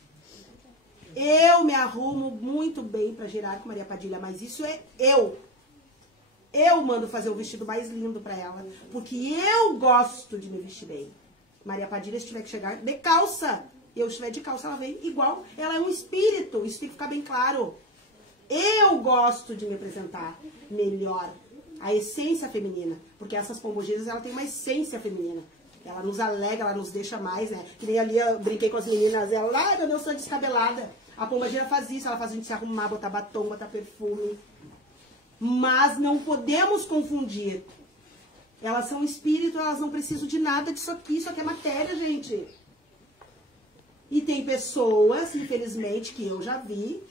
Eu me arrumo muito bem para girar com Maria Padilha, mas isso é eu. Eu mando fazer o vestido mais lindo para ela, porque eu gosto de me vestir bem. Maria Padilha, se tiver que chegar de calça, eu estiver de calça, ela vem igual. Ela é um espírito, isso tem que ficar bem claro. Eu gosto de me apresentar melhor. A essência feminina, porque essas pombogiras, ela tem uma essência feminina. Ela nos alegra, ela nos deixa mais, né? Que nem ali eu brinquei com as meninas, ela lá, meu Deus, sou descabelada. A pombogira faz isso, ela faz a gente se arrumar, botar batom, botar perfume. Mas não podemos confundir Elas são espírito, elas não precisam de nada disso aqui. Isso aqui é matéria, gente. E tem pessoas, infelizmente, que eu já vi,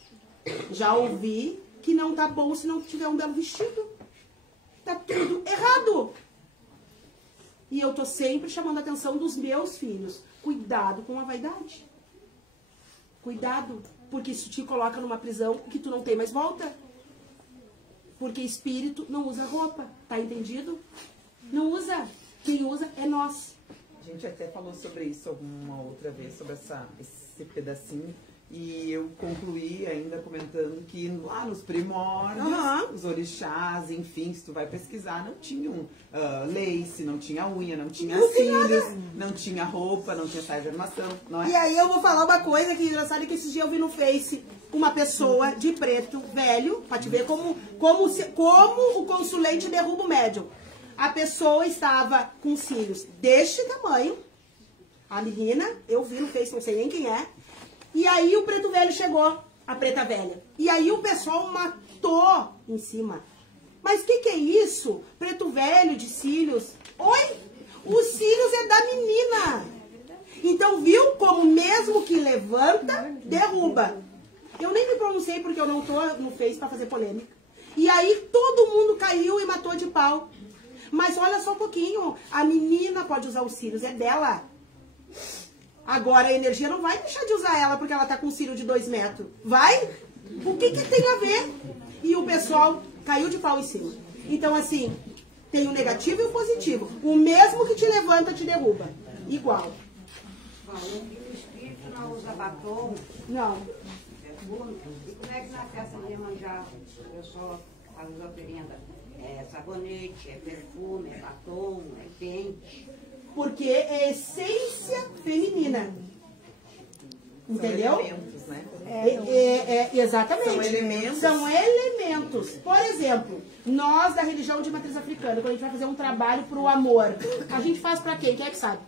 já ouvi, que não tá bom se não tiver um belo vestido. Tá tudo errado. E eu tô sempre chamando a atenção dos meus filhos. Cuidado com a vaidade. Cuidado. Porque isso te coloca numa prisão que tu não tem mais volta. Porque espírito não usa roupa. Tá entendido? Não usa. Quem usa é nós. A gente até falou sobre isso uma outra vez, sobre esse pedacinho. E eu concluí ainda comentando que lá nos primórdios, os orixás, enfim, se tu vai pesquisar, não tinham lace, não tinha unha, não tinha cílios, não tinha roupa, não tinha saia de armação. Não é? E aí eu vou falar uma coisa que engraçada, que esses dias eu vi no Face uma pessoa de preto, velho, pra te ver como o consulente derruba o médium. A pessoa estava com cílios deste tamanho, a menina, eu vi no Face, não sei nem quem é. E aí o preto velho chegou, a preta velha. E aí o pessoal matou em cima. Mas que é isso? Preto velho de cílios? Oi? Os cílios é da menina. Então viu como mesmo que levanta, derruba. Eu nem me pronunciei porque eu não tô no Face pra fazer polêmica. E aí todo mundo caiu e matou de pau. Mas olha só um pouquinho, a menina pode usar os cílios, é dela. Agora a energia não vai deixar de usar ela porque ela tá com um cílio de 2 metros. Vai? O que tem a ver? E o pessoal caiu de pau em cima. Então assim, tem o negativo e o positivo. O mesmo que te levanta, te derruba. Igual. O espírito não usa batom? Não. Perfume? E como é que na festa de Iemanjá o pessoal usa prenda? É sabonete, é perfume, é batom, é pente? Porque é essência feminina. Entendeu? São elementos, né? Exatamente. São elementos. São elementos. Por exemplo, nós da religião de matriz africana, quando a gente vai fazer um trabalho pro amor, a gente faz pra quem? Quem é que sabe?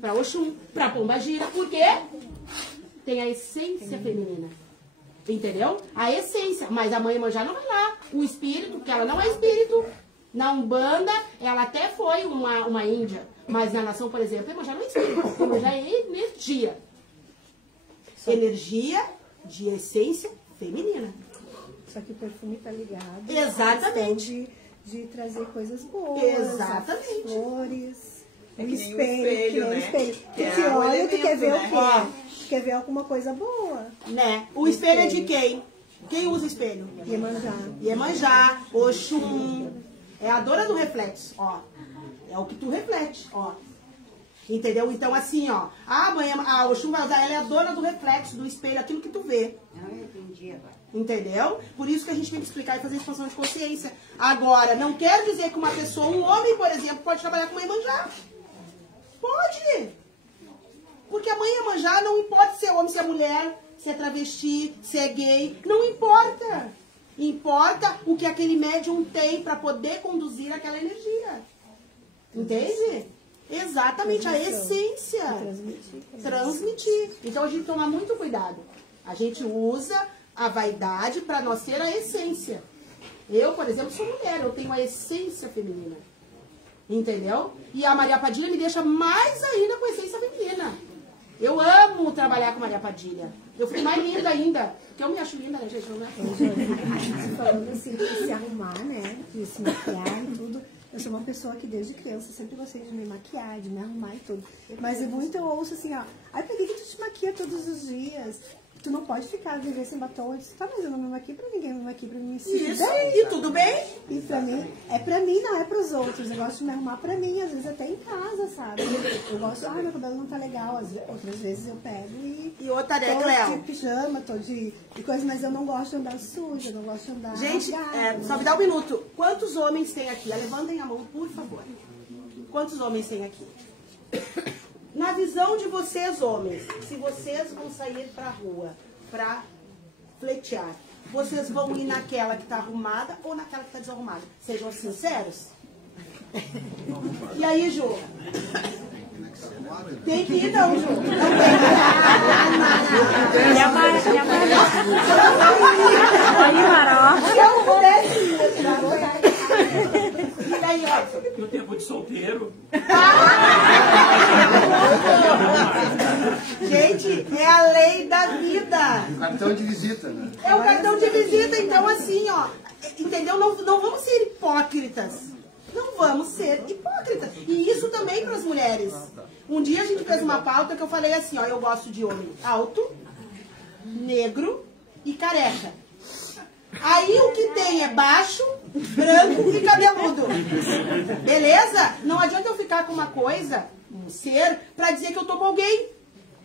Pra Oxum, pra Pombagira. Por quê? Tem a essência feminina. Entendeu? A essência. Mas a mãe Iemanjá não vai lá. O espírito, porque ela não é espírito. Na Umbanda, ela até foi uma índia. Mas na nação, por exemplo, a Iemanjá não é espírito. A Iemanjá é energia. Energia de essência feminina. Só que o perfume tá ligado. Exatamente. De trazer coisas boas. Exatamente. Flores. É Um que nem o espelho, espelho, né? espelho. Que Tu é olha, tu quer ver né? o quê? Tu quer ver alguma coisa boa. Né? O espelho é de quem? Quem usa o espelho? Iemanjá. Iemanjá, Oxum. É a dona do reflexo, ó. É o que tu reflete, ó. Entendeu? Então, assim, ó. A Oxum vai usar, ela é a dona do reflexo, do espelho, aquilo que tu vê. Não, eu entendi agora. Entendeu? Por isso que a gente tem que explicar e fazer expansão de consciência. Agora, não quer dizer que uma pessoa, um homem, por exemplo, pode trabalhar com uma Iemanjá. Pode! Porque a mãe Iemanjá não importa se é homem, se é mulher, se é travesti, se é gay. Não importa. Importa o que aquele médium tem para poder conduzir aquela energia. Entende? Exatamente, a essência. Transmitir. Então a gente toma muito cuidado. A gente usa a vaidade para nós ter a essência. Eu, por exemplo, sou mulher, eu tenho a essência feminina. Entendeu? E a Maria Padilha me deixa mais ainda com a essência feminina. Eu amo trabalhar com Maria Padilha. Eu fui mais linda ainda. Porque eu me acho linda, né, gente? Não é? Falando assim, de se arrumar, né? De se maquiar e tudo. Eu sou uma pessoa que desde criança sempre gostei de me maquiar, de me arrumar e tudo. Mas muito eu ouço assim, ó. Ai, por que tu te maquia todos os dias? Tu não pode ficar viver sem batom. Eu disse, tá, mas eu não me maquio pra ninguém, eu me maquio pra mim. Isso, e tudo bem? E pra mim, é pra mim, não é pros outros. Eu gosto de me arrumar pra mim, às vezes até em casa, sabe? Eu gosto, meu cabelo não tá legal. Outras vezes eu pego e outra, né, tô Cleo? de pijama, tô de coisa, mas eu não gosto de andar suja, eu não gosto de andar Gente, rasgada, só me dá um minuto. Quantos homens tem aqui? Levantem a mão, por favor. Quantos homens tem aqui? Na visão de vocês, homens, se vocês vão sair pra rua pra fletear, vocês vão ir naquela que tá arrumada ou naquela que tá desarrumada? Sejam sinceros. E aí, Ju? Tem que ir, não, Ju. Não tem que ir. Se eu pudesse ir, No tempo de solteiro. Gente, é a lei da vida. Cartão de visita, né? É o cartão de visita, então assim, ó, entendeu? Não vamos ser hipócritas. Não vamos ser hipócritas. E isso também para as mulheres. Um dia a gente fez uma pauta que eu falei assim, ó, eu gosto de homem alto, negro e careca. Aí o que tem é baixo, branco e cabeludo. Beleza? Não adianta eu ficar com uma coisa, um ser, pra dizer que eu tô com alguém.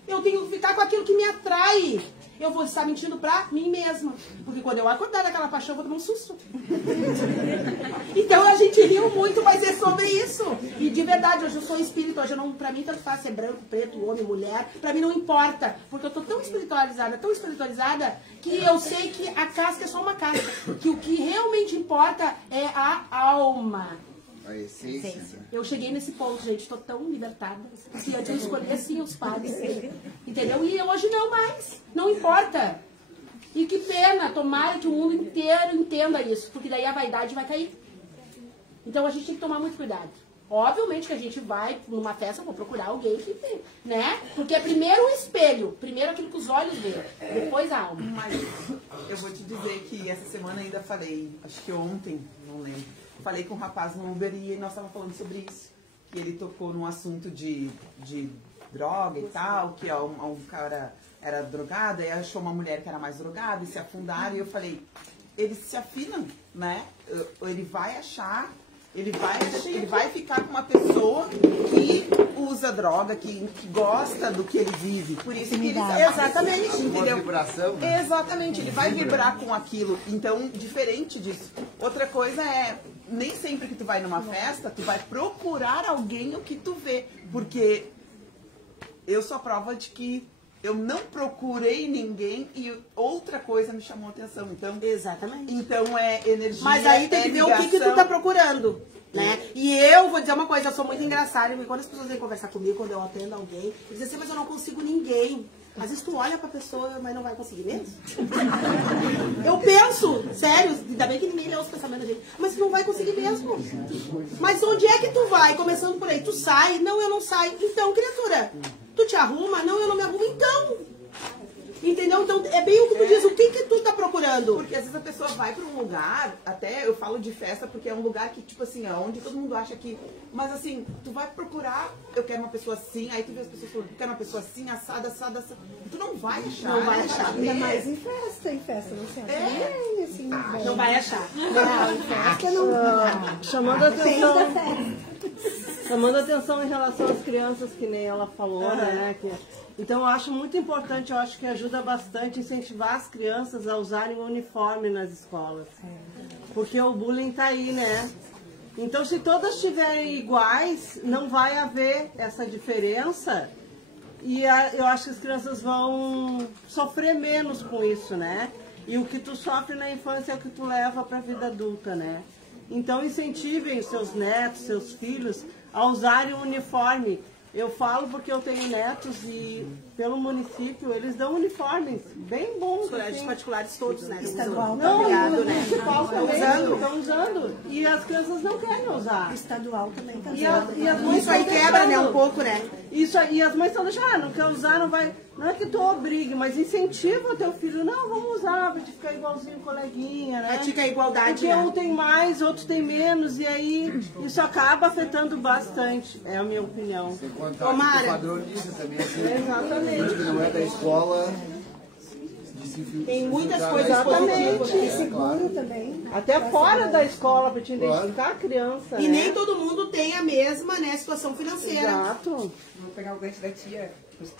Eu tenho que ficar com aquilo que me atrai. Eu vou estar mentindo pra mim mesma. Porque quando eu acordar daquela paixão, eu vou tomar um susto. Então a gente riu muito, mas é sobre isso. E de verdade, hoje eu sou espírita. Hoje eu não, pra mim, tanto faz ser branco, preto, homem, mulher. Pra mim não importa. Porque eu tô tão espiritualizada, que eu sei que a casca é só uma casca. Que o que realmente importa é a alma. A essência. Eu cheguei nesse ponto, gente, tô tão libertada. Que antes eu escolhi assim os padres. Entendeu? E hoje não mais. Não importa. E que pena, tomara que o mundo inteiro entenda isso. Porque daí a vaidade vai cair. Então a gente tem que tomar muito cuidado. Obviamente que a gente vai numa festa, vou procurar alguém que tem, né? Porque é primeiro o espelho, primeiro aquilo que os olhos veem, depois a alma. Mas eu vou te dizer que essa semana ainda falei, acho que ontem, não lembro, falei com um rapaz no Uber e nós estávamos falando sobre isso. Que ele tocou num assunto de droga e tal, que ó, um cara era drogado, aí achou uma mulher que era mais drogada e se afundaram. E eu falei, eles se afinam, né? Ele vai achar... Ele vai ficar com uma pessoa que usa droga, que gosta do que ele vive. Por isso que ele... Exatamente, entendeu? Vibração, né? Exatamente, ele vai vibrar com aquilo. Então, diferente disso. Outra coisa é, nem sempre que tu vai numa festa, tu vai procurar alguém o que tu vê. Porque eu sou a prova de que eu não procurei ninguém e outra coisa me chamou a atenção. Então, exatamente. Então é energia. Mas aí tem que ver o que tu tá procurando, né? E eu vou dizer uma coisa, eu sou muito engraçada, porque quando as pessoas vêm conversar comigo, quando eu atendo alguém, eles dizem assim, mas eu não consigo ninguém. Às vezes tu olha pra pessoa, mas não vai conseguir mesmo. Eu penso, sério, ainda bem que ninguém lê os pensamentos da gente, mas tu não vai conseguir mesmo. Mas onde é que tu vai? Começando por aí, tu sai? Não, eu não saio. Então, criatura, tu te arruma? Não, eu não me arrumo. Então, entendeu? Então, é bem o que tu diz, o que que tu tá procurando? Porque às vezes a pessoa vai pra um lugar, até eu falo de festa, porque é um lugar que, tipo assim, é onde todo mundo acha que... Mas assim, tu vai procurar, eu quero uma pessoa assim, aí tu vê as pessoas falando, eu quero uma pessoa assim, assada. Tu não vai achar. Não vai achar. Ainda mais em festa, não sei. É, assim, não vai achar. Não, em festa não. Chamando a atenção em relação às crianças, que nem ela falou, né? Então eu acho muito importante, eu acho que ajuda bastante incentivar as crianças a usarem uniforme nas escolas. Porque o bullying tá aí, né? Então se todas estiverem iguais, não vai haver essa diferença. E eu acho que as crianças vão sofrer menos com isso, né? E o que tu sofre na infância é o que tu leva para a vida adulta, né? Então incentivem os seus netos, seus filhos a usarem o uniforme. Eu falo porque eu tenho netos e pelo município eles dão uniformes bem bons. Os colégios particulares todos, né? Estadual não, obrigado, no né? municipal também Usando. estão usando. E as crianças não querem usar. Estadual também tá E as mães isso aí estão quebra, né? deixando. Um pouco, né? Isso aí, e as mães estão deixando, não quer usar, não vai. Não é que tu obrigue, mas incentiva o teu filho. Não, vamos usar, pra te ficar igualzinho coleguinha, né? Pratica a igualdade, porque né? um tem mais, outro tem menos, e aí isso acaba afetando bastante, é a minha opinião. Sem contar que o padronista também, assim, exatamente. Que não é da escola. Tem muitas coisas exatamente. positivas. Seguro também. Até fora da escola, pra te identificar a criança. E né? nem todo mundo tem a mesma, né, situação financeira. Exato. Vou pegar o gancho da tia.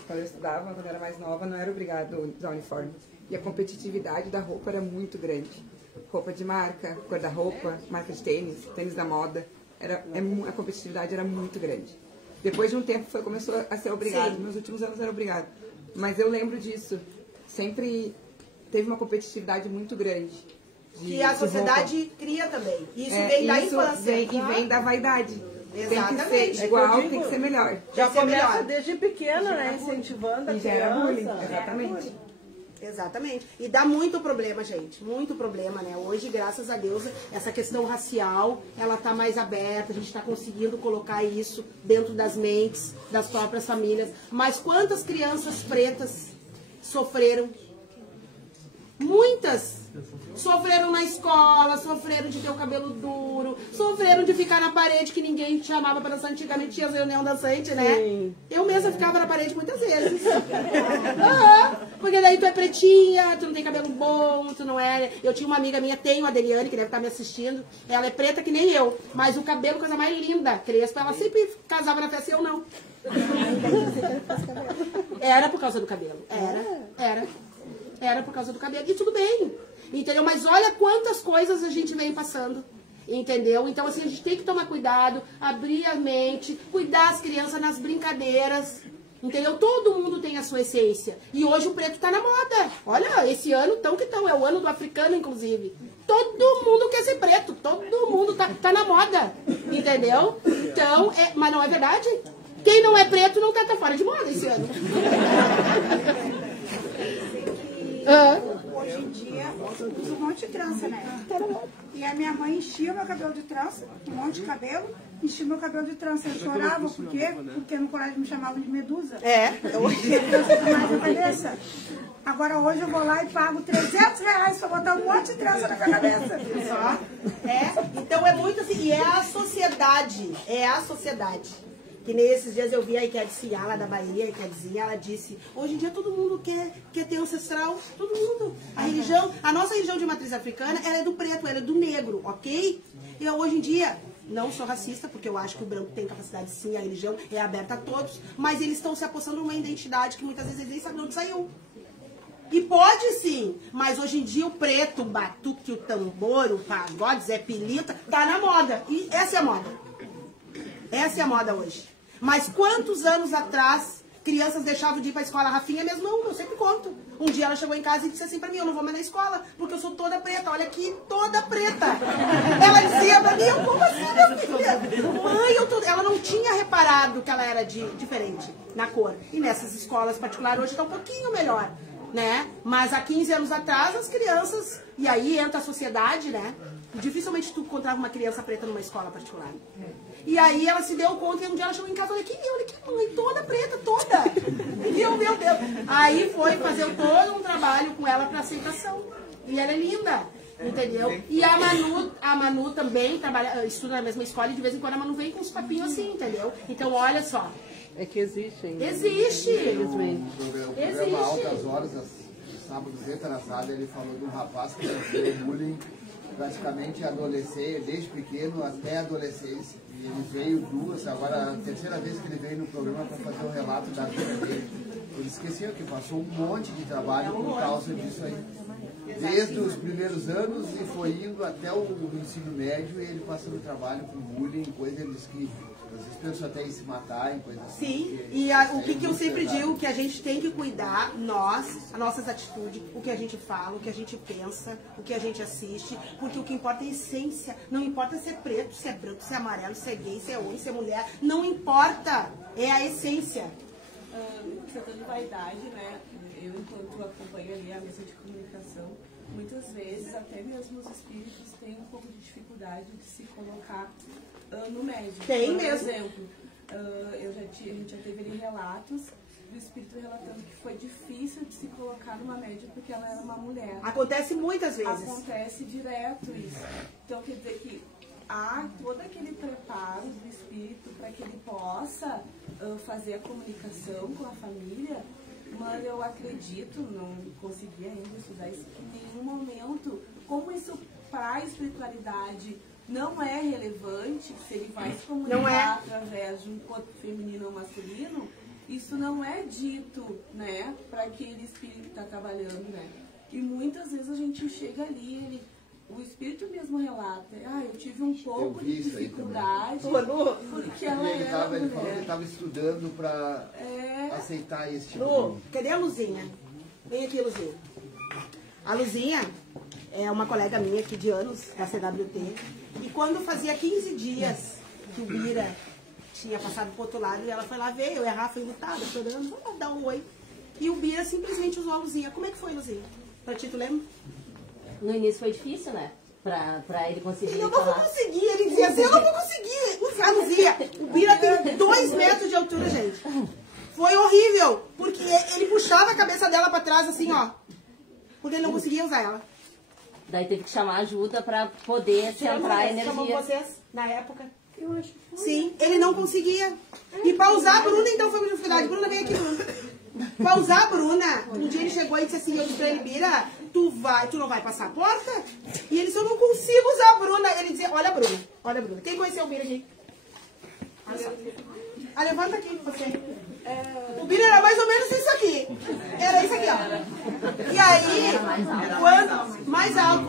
Quando eu estudava, quando eu era mais nova, não era obrigado a usar uniforme. E a competitividade da roupa era muito grande. Roupa de marca, cor da roupa, marca de tênis da moda. A competitividade era muito grande. Depois de um tempo começou a ser obrigado. Nos últimos anos era obrigado. Mas eu lembro disso. Sempre teve uma competitividade muito grande. Que a sociedade cria também. Isso vem da infância. E vem da vaidade. Exatamente. Tem que ser igual, tem que ser melhor. Já começa desde pequena, né? Incentivando a E gera criança. bullying, exatamente. Exatamente. E dá muito problema, gente. Muito problema, né? Hoje, graças a Deus, essa questão racial, ela tá mais aberta. A gente tá conseguindo colocar isso dentro das mentes das próprias famílias. Mas quantas crianças pretas sofreram? Muitas! Sofreram na escola, sofreram de ter o cabelo duro, sofreram de ficar na parede que ninguém chamava pra dançar. Antigamente tinha as reunião dançante, né? Sim. Eu mesma ficava na parede muitas vezes. Porque daí tu é pretinha, tu não tem cabelo bom, tu não é... Eu tinha uma amiga minha, tenho a Deliane, que deve estar me assistindo. Ela é preta que nem eu, mas o cabelo, coisa mais linda, crespo. Ela sempre casava na festa e eu não. Era por causa do cabelo. Era por causa do cabelo. E tudo bem. Entendeu? Mas olha quantas coisas a gente vem passando. Entendeu? Então, assim, a gente tem que tomar cuidado, abrir a mente, cuidar as crianças nas brincadeiras. Entendeu? Todo mundo tem a sua essência. E hoje o preto tá na moda. Olha, esse ano é o ano do africano, inclusive. Todo mundo quer ser preto. Todo mundo tá na moda. Entendeu? Então, mas não é verdade? Quem não é preto não tá fora de moda esse ano. Hoje em dia, uso um monte de trança, né? E a minha mãe enchia meu cabelo de trança, um monte de cabelo, enchia meu cabelo de trança. Eu chorava, por quê? Porque no colégio me chamavam de medusa. Trança demais na cabeça. Agora hoje eu vou lá e pago R$300 pra botar um monte de trança na minha cabeça. Então é muito assim, e é a sociedade. Que nesses dias eu vi a Iquedzinha lá da Bahia, a Iquedzinha, ela disse, hoje em dia todo mundo quer ter ancestral, todo mundo. A nossa religião de matriz africana, ela é do preto, ela é do negro, ok? E eu, hoje em dia, não sou racista, porque eu acho que o branco tem capacidade sim, a religião é aberta a todos, mas eles estão se apossando de uma identidade que muitas vezes eles nem sabem de onde saiu. E pode sim, mas hoje em dia o preto, o batuque, o tambor, o pagode, Zé Pilita, tá na moda. E essa é a moda. Essa é a moda hoje. Mas quantos anos atrás crianças deixavam de ir pra escola? A Rafinha mesmo não, eu sempre conto. Um dia ela chegou em casa e disse assim pra mim, eu não vou mais na escola, porque eu sou toda preta, olha aqui, toda preta. Ela dizia pra mim, eu como assim, minha filha? Mãe, ela não tinha reparado que ela era diferente na cor. E nessas escolas particulares hoje tá um pouquinho melhor, né? Mas há 15 anos atrás as crianças, e aí entra a sociedade, né? Dificilmente tu encontrava uma criança preta numa escola particular. E aí ela se deu conta e um dia ela chegou em casa e olha aqui, mãe, toda preta, toda. Meu Deus. Aí foi fazer todo um trabalho com ela para aceitação. E ela é linda, entendeu? E a Manu também estuda na mesma escola e de vez em quando a Manu vem com uns papinhos assim, entendeu? Então olha só. É que existe ainda. Existe. Infelizmente. O programa Altas Horas, sábado retrasado, ele falou de um rapaz que sofreu bullying praticamente desde pequeno até a adolescência. E ele veio agora a terceira vez que ele veio no programa para fazer o relato da vida dele. Ele esqueceu que passou um monte de trabalho por causa disso aí. Desde os primeiros anos e foi indo até o ensino médio e ele passando trabalho com bullying, coisa ele disse que às vezes pensou até em se matar, em coisas assim. Sim, e o que eu sempre digo, que a gente tem que cuidar, as nossas atitudes, o que a gente fala, o que a gente pensa, o que a gente assiste, porque o que importa é a essência, não importa se é preto, se é branco, se é amarelo, se é gay, se é homem, se é mulher, não importa, é a essência. Tratando de vaidade, né, eu enquanto acompanho ali a mesa de comunicação, muitas vezes até mesmo os espíritos têm um pouco de dificuldade de se colocar no médico. Tem Por mesmo. exemplo, a gente já teve ali relatos do espírito relatando que foi difícil de se colocar numa médica porque ela era uma mulher. Acontece muitas vezes. Acontece direto isso. Então quer dizer que há todo aquele preparo do espírito para que ele possa fazer a comunicação com a família, mas eu acredito, não consegui ainda estudar isso, que em nenhum momento, como isso para a espiritualidade não é relevante, se ele vai se comunicar através de um corpo feminino ou masculino, isso não é dito, né, para aquele espírito que está trabalhando, né? E muitas vezes a gente chega ali, o espírito mesmo relata, eu tive um pouco de dificuldade, porque ela ele era mulher. Ele falou que estava estudando para aceitar esse tipo Lu, cadê a Luzinha? Vem aqui, Luzinha. A Luzinha é uma colega minha aqui de anos, da CWT, e quando fazia 15 dias que o Bira tinha passado pro outro lado, e ela foi lá ver, eu e a Rafa enlutada, chorando, vamos dar um oi. e o Bira simplesmente usou a Luzinha. Como é que foi, Luzinha? Pra ti, tu lembra? No início foi difícil, né? Pra ele conseguir Eu não vou conseguir, ele dizia assim, eu não vou conseguir usar a Luzia. O Bira tem 2 metros de altura, gente. Foi horrível, porque ele puxava a cabeça dela pra trás assim, ó. Porque ele não conseguia usar ela. Daí teve que chamar ajuda pra poder centrar a energia. Chamou vocês, na época? Eu acho que foi. Sim, ele não conseguia. E pra usar a Bruna, então foi uma dificuldade. Bruna, vem aqui, Bruna. Pra usar a Bruna, um dia ele chegou e disse assim, eu disse pra ele, Bira, tu não vai passar a porta? E ele disse, eu não consigo usar a Bruna. Ele dizia, olha a Bruna. Quem conheceu o Bira aqui? Levanta aqui você. O Bira era mais ou menos isso aqui. Era isso aqui, ó. E aí, quando... Mais alto.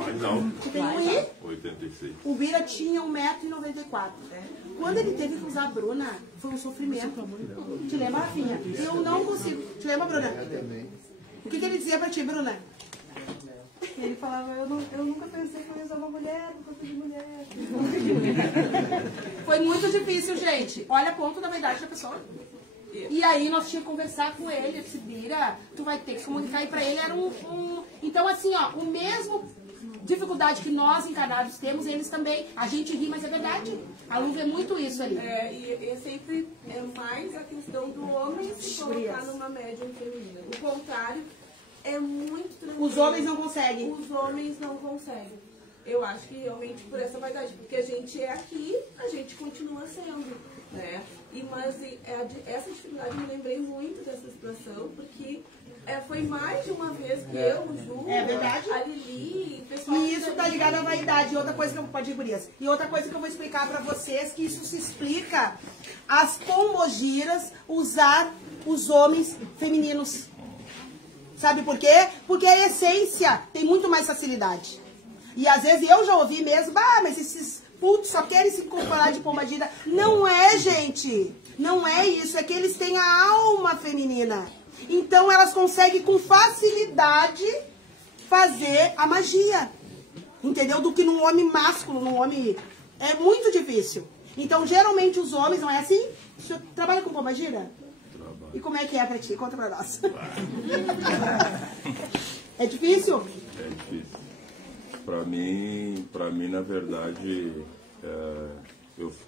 Tu tem um I? 86. O Bira tinha 1,94 m. Quando ele teve que usar a Bruna, foi um sofrimento. Te lembra, Rafinha? Eu não consigo. Te lembra, Bruna? O que ele dizia pra ti, Bruna? Ele falava, eu nunca pensei que eu ia usar uma mulher, nunca fui de mulher. Foi muito difícil, gente. Olha a ponto da vaidade da pessoa. E aí nós tínhamos que conversar com ele. Eu disse, Bira, tu vai ter que comunicar. E pra ele era Então, assim, ó, o mesmo dificuldade que nós encarnados temos, eles também. A gente ri, mas é verdade. A Lu vê muito isso ali. E é sempre mais a questão do homem se colocar numa médium feminina. O contrário é muito tranquilo. Os homens não conseguem. Os homens não conseguem. Eu acho que realmente por essa vaidade, porque a gente é aqui, a gente continua sendo, né? Mas essa dificuldade eu me lembrei muito dessa situação, porque foi mais de uma vez que eu, o Ju, a Lili, o pessoal... E isso tá ligado à vaidade. E outra coisa que eu pode ir, gurias. E outra coisa que eu vou explicar pra vocês, que isso se explica as pombogiras usar os homens femininos. Sabe por quê? Porque a essência tem muito mais facilidade. E às vezes eu já ouvi mesmo, mas esses putos só querem se incorporar de pombagira. Não é, gente. Não é isso. É que eles têm a alma feminina. Então elas conseguem com facilidade fazer a magia. Entendeu? Do que num homem másculo, num homem... É muito difícil. Então geralmente os homens, não é assim? Você trabalha com pombagira? E como é que é pra ti? Conta pra nós. É difícil? É difícil. Pra mim, na verdade,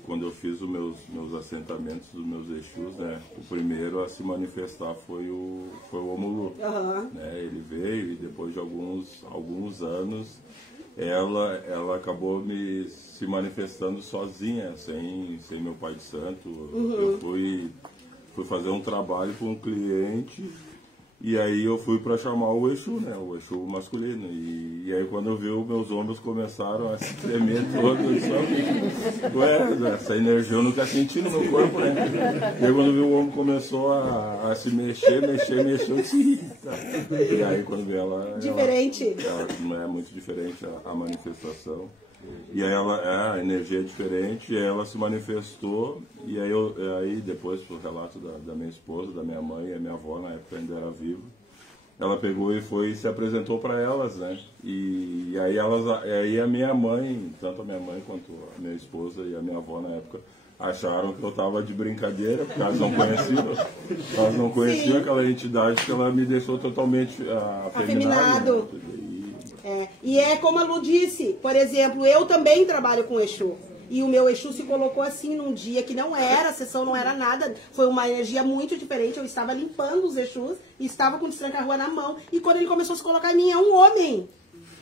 quando eu fiz os meus assentamentos dos meus Exus, né, o primeiro a se manifestar foi o Omulu. Né, ele veio e depois de alguns anos ela acabou se manifestando sozinha, sem meu pai de santo. Eu fui fazer um trabalho com um cliente e aí eu fui para chamar o Exu, né, o Exu masculino. E aí quando eu vi, meus ombros começaram a se tremer todo, eu disse, ué, essa energia eu nunca senti no meu corpo, né? E aí quando eu vi, o ombro começou a se mexer, eu disse, tá. E aí quando vi ela... Diferente. Ela não é muito diferente a manifestação. E aí a energia é diferente, e aí ela se manifestou, e aí depois, por relato da minha esposa, da minha mãe e a minha avó, na época ainda era viva, ela pegou e se apresentou para elas, né? E aí a minha mãe, tanto a minha mãe quanto a minha esposa e a minha avó na época, acharam que eu estava de brincadeira, porque elas não conheciam aquela entidade, que ela me deixou totalmente afeminado. E é como a Lu disse, por exemplo, eu também trabalho com Exu. E o meu Exu se colocou assim num dia que não era, a sessão não era nada, foi uma energia muito diferente. Eu estava limpando os Exus e estava com o destranca-rua na mão. E quando ele começou a se colocar em mim, é um homem.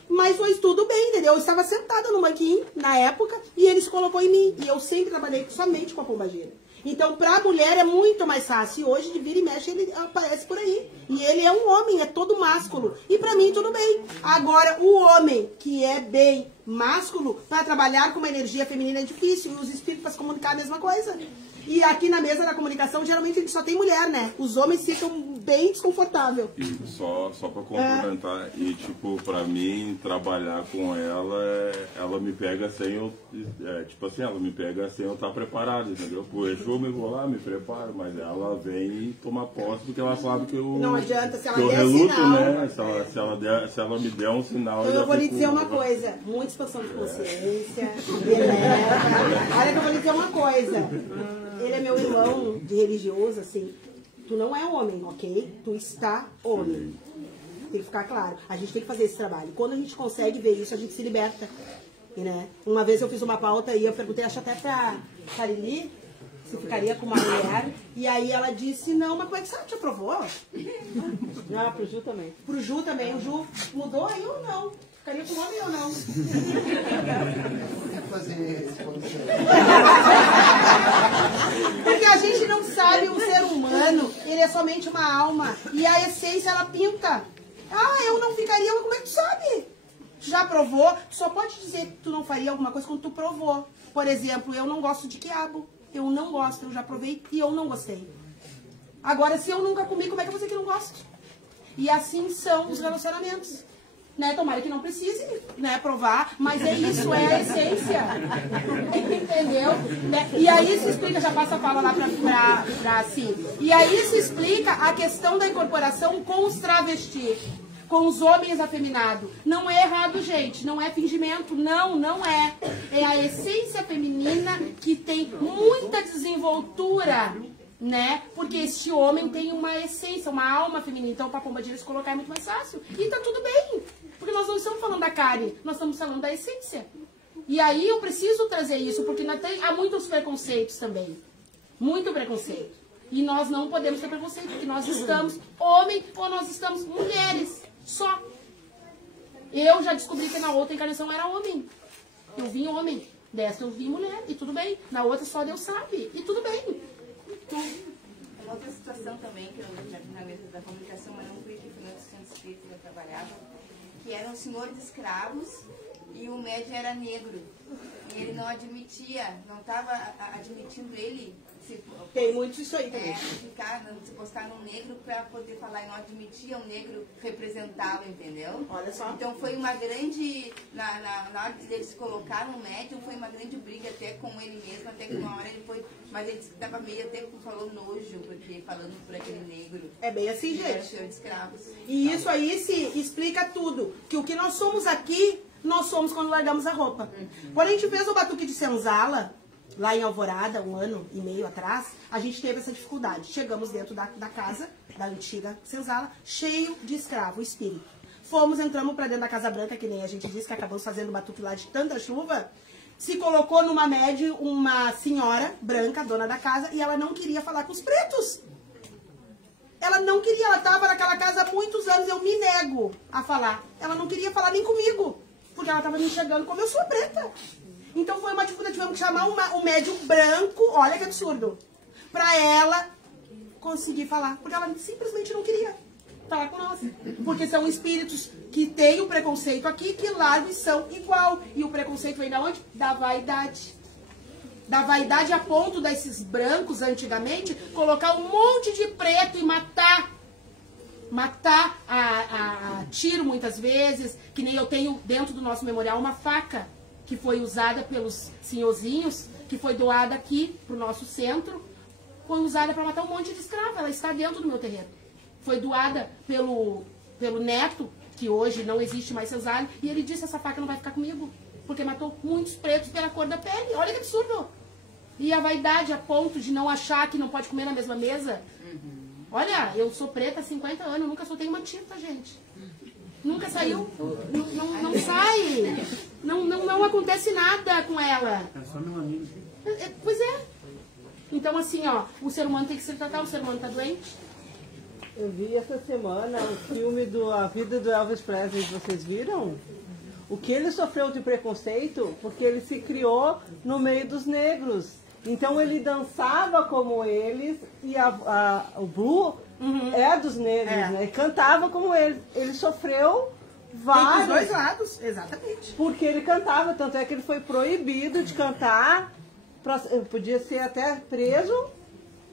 Mas foi tudo bem, entendeu? Eu estava sentada no banquinho, na época, e ele se colocou em mim. E eu sempre trabalhei somente com a pombagira. Então, para a mulher é muito mais fácil. E hoje, de vira e mexe, ele aparece por aí. E ele é um homem, é todo másculo. E para mim, tudo bem. Agora, o homem que é bem másculo, para trabalhar com uma energia feminina é difícil. E os espíritos para se comunicar a mesma coisa. E aqui na mesa da comunicação, geralmente a gente só tem mulher, né? Os homens ficam bem desconfortáveis. E só para complementar, e tipo, pra mim, trabalhar com ela me pega sem eu, tipo assim, ela me pega sem eu estar preparado, entendeu? Por Exu eu vou lá, me preparo, mas ela vem e toma posse, porque ela sabe que eu... Não adianta, se ela der reluto, sinal, né? Se ela me der um sinal... Então eu vou lhe dizer uma coisa, muita expansão de consciência, Olha que eu vou lhe dizer uma coisa, ele é meu irmão de religioso, assim, Tu não é homem, ok? Tu está homem. Tem que ficar claro. A gente tem que fazer esse trabalho. Quando a gente consegue ver isso, a gente se liberta. E, né? Uma vez eu fiz uma pauta e eu perguntei, acho até pra Lili, se ficaria com uma mulher. E aí ela disse, não, mas como é que você te aprovou? Ah, pro Ju também. Pro Ju também. O Ju mudou aí ou não? Ficaria com homem ou não? Quer fazer esse condição? Porque a gente não sabe, o ser humano, ele é somente uma alma. E a essência, ela pinta. Ah, eu não ficaria, mas como é que tu sabe? Tu já provou? Tu só pode dizer que tu não faria alguma coisa quando tu provou. Por exemplo, eu não gosto de quiabo. Eu não gosto, eu já provei e eu não gostei. Agora, se eu nunca comi, como é que eu vou dizer que não gosto? E assim são os relacionamentos. Né? Tomara que não precise, né, provar, mas é isso, é a essência. Entendeu? Né? E aí se explica, já passa a fala lá pra assim. E aí se explica a questão da incorporação com os travestis, com os homens afeminados. Não é errado, gente, não é fingimento, não é. É a essência feminina que tem muita desenvoltura, né? Porque este homem tem uma essência, uma alma feminina. Então, para Pombagira se colocar é muito mais fácil. E tá tudo bem. Porque nós não estamos falando da carne, nós estamos falando da essência. E aí eu preciso trazer isso, porque há muitos preconceitos também. Muito preconceito. E nós não podemos ter preconceito, porque nós estamos homem ou nós estamos mulheres. Só. Eu já descobri que na outra encarnação era homem. Eu vim homem. Dessa eu vim mulher. E tudo bem. Na outra só Deus sabe. E tudo bem. Uma outra situação também, que eu na mesa da comunicação, mas não fui aqui, foi no outro centro espírita que eu trabalhava, que eram senhores escravos e o médium era negro. E ele não admitia, não estava admitindo ele Tem muito isso aí também. Se postar num negro para poder falar e não admitia um negro representá-lo, entendeu? Olha só. Então foi uma grande, na hora dele se colocar no médium, foi uma grande briga até com ele mesmo, até que uma hora ele foi, mas ele estava meio até falou nojo, porque falando por aquele negro. É bem assim, gente. Era senhor de escravos. E isso aí se explica tudo. Que o que nós somos aqui, nós somos quando largamos a roupa. Quando a gente fez o batuque de senzala, lá em Alvorada, 1 ano e meio atrás, a gente teve essa dificuldade. Chegamos dentro da casa, da antiga senzala, cheio de escravo, espírito. Fomos, entramos para dentro da Casa Branca, que nem a gente disse, que acabamos fazendo batuque lá de tanta chuva. Se colocou numa média uma senhora branca, dona da casa, e ela não queria falar com os pretos. Ela não queria, ela estava naquela casa há muitos anos, eu me nego a falar. Ela não queria falar nem comigo, porque ela estava me enxergando como eu sou preta. Então foi uma dificuldade, tivemos que chamar um médium branco, olha que absurdo, para ela conseguir falar, porque ela simplesmente não queria falar com nós. Porque são espíritos que têm o preconceito aqui, que largam e são igual. E o preconceito vem da onde? Da vaidade. Da vaidade a ponto desses brancos, antigamente, colocar um monte de preto e matar a tiro muitas vezes, que nem eu tenho dentro do nosso memorial uma faca que foi usada pelos senhorzinhos, que foi doada aqui pro nosso centro, foi usada para matar um monte de escravo. Ela está dentro do meu terreno. Foi doada pelo neto, que hoje não existe mais Cesário, e ele disse, essa faca não vai ficar comigo, porque matou muitos pretos pela cor da pele. Olha que absurdo. E a vaidade a ponto de não achar que não pode comer na mesma mesa. Olha, eu sou preta há 50 anos, nunca soltei uma tinta, gente. Nunca saiu, não sai, não acontece nada com ela. É só meu amigo. Pois é. Então assim, ó, o ser humano tem que se tratar, o ser humano tá doente. Eu vi essa semana o filme A Vida do Elvis Presley, vocês viram? O que ele sofreu de preconceito, porque ele se criou no meio dos negros. Então ele dançava como eles e o Blue é dos negros, né? E cantava como eles. Ele sofreu vários. Tem dos dois lados, exatamente. Porque ele cantava, tanto é que ele foi proibido de cantar, podia ser até preso,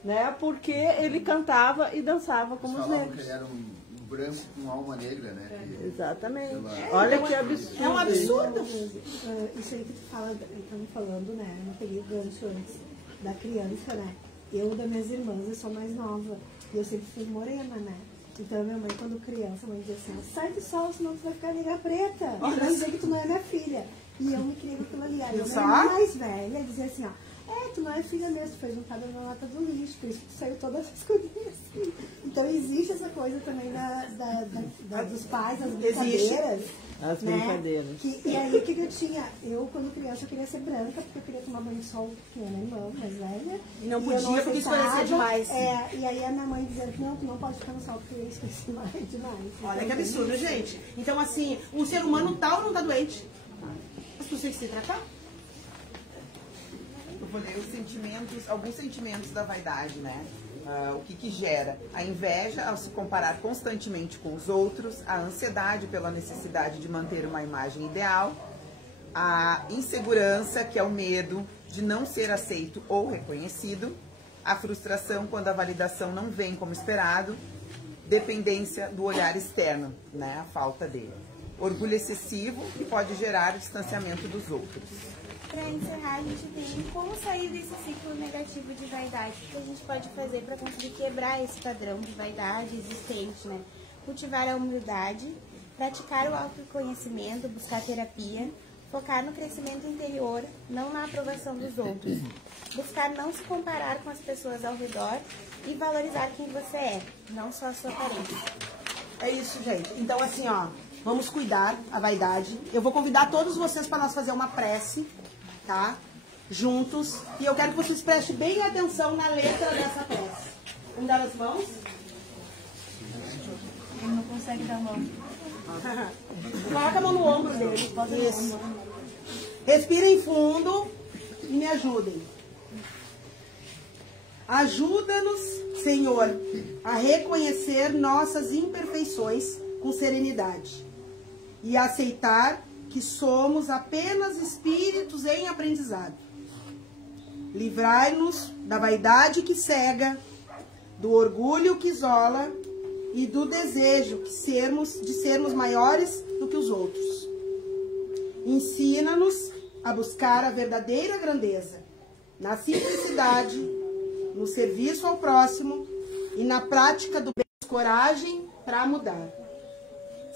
né? Porque ele cantava e dançava como os negros. Que ele era um branco com alma negra, né? Exatamente. Olha que absurdo. É um absurdo. Isso aí que tu fala, estamos falando, né? Eu não peguei o gancho antes da criança, né? Eu, das minhas irmãs, eu sou mais nova. E eu sempre fui morena, né? Então minha mãe, quando criança, a mãe dizia assim, sai do sol, senão tu vai ficar negra preta. Vai dizer que tu não é minha filha. E eu me criei com aquilo ali. Aí a minha mais velha dizia assim, ó, tu não é filha mesmo, tu foi juntada na lata do lixo, por isso que tu saiu todas essas coisinhas assim. Então existe essa coisa também dos pais, as brincadeiras. As né? brincadeiras. E aí o que eu tinha? Eu, quando criança, eu queria ser branca, porque eu queria tomar banho de sol, que era minha irmã mais velha. E não podia, porque escurecia demais. E aí a minha mãe dizendo que não, tu não pode ficar no sol, porque escurece demais. Olha então, que absurdo, gente. Então, assim, o ser humano tá ou não tá doente? As pessoas têm que se tratar. Eu vou ler os sentimentos, alguns sentimentos da vaidade, né? O que gera? A inveja ao se comparar constantemente com os outros, a ansiedade pela necessidade de manter uma imagem ideal, a insegurança, que é o medo de não ser aceito ou reconhecido, a frustração quando a validação não vem como esperado, dependência do olhar externo, né? A falta dele. Orgulho excessivo, que pode gerar o distanciamento dos outros. Para encerrar, a gente tem como sair desse ciclo negativo de vaidade. O que a gente pode fazer para conseguir quebrar esse padrão de vaidade existente, né? Cultivar a humildade, praticar o autoconhecimento, buscar terapia, focar no crescimento interior, não na aprovação dos outros. Buscar não se comparar com as pessoas ao redor e valorizar quem você é, não só a sua aparência. É isso, gente. Então, assim, ó, vamos cuidar a vaidade. Eu vou convidar todos vocês para nós fazer uma prece, tá? Juntos. E eu quero que vocês prestem bem atenção na letra dessa prece. Vamos dar as mãos? Ele não consegue dar a mão. Coloca a mão no ombro dele. Isso. Respirem fundo e me ajudem. Ajuda-nos, Senhor, a reconhecer nossas imperfeições com serenidade e a aceitar que somos apenas espíritos em aprendizado. Livrai-nos da vaidade que cega, do orgulho que isola e do desejo de sermos maiores do que os outros. Ensina-nos a buscar a verdadeira grandeza, na simplicidade, no serviço ao próximo e na prática do bem, coragem para mudar,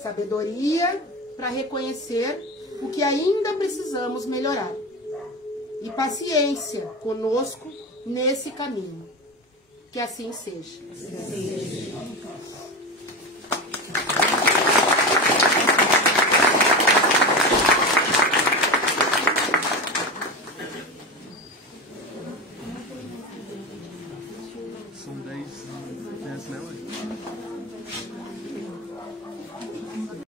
sabedoria para reconhecer o que ainda precisamos melhorar e paciência conosco nesse caminho. Que assim seja. São 10.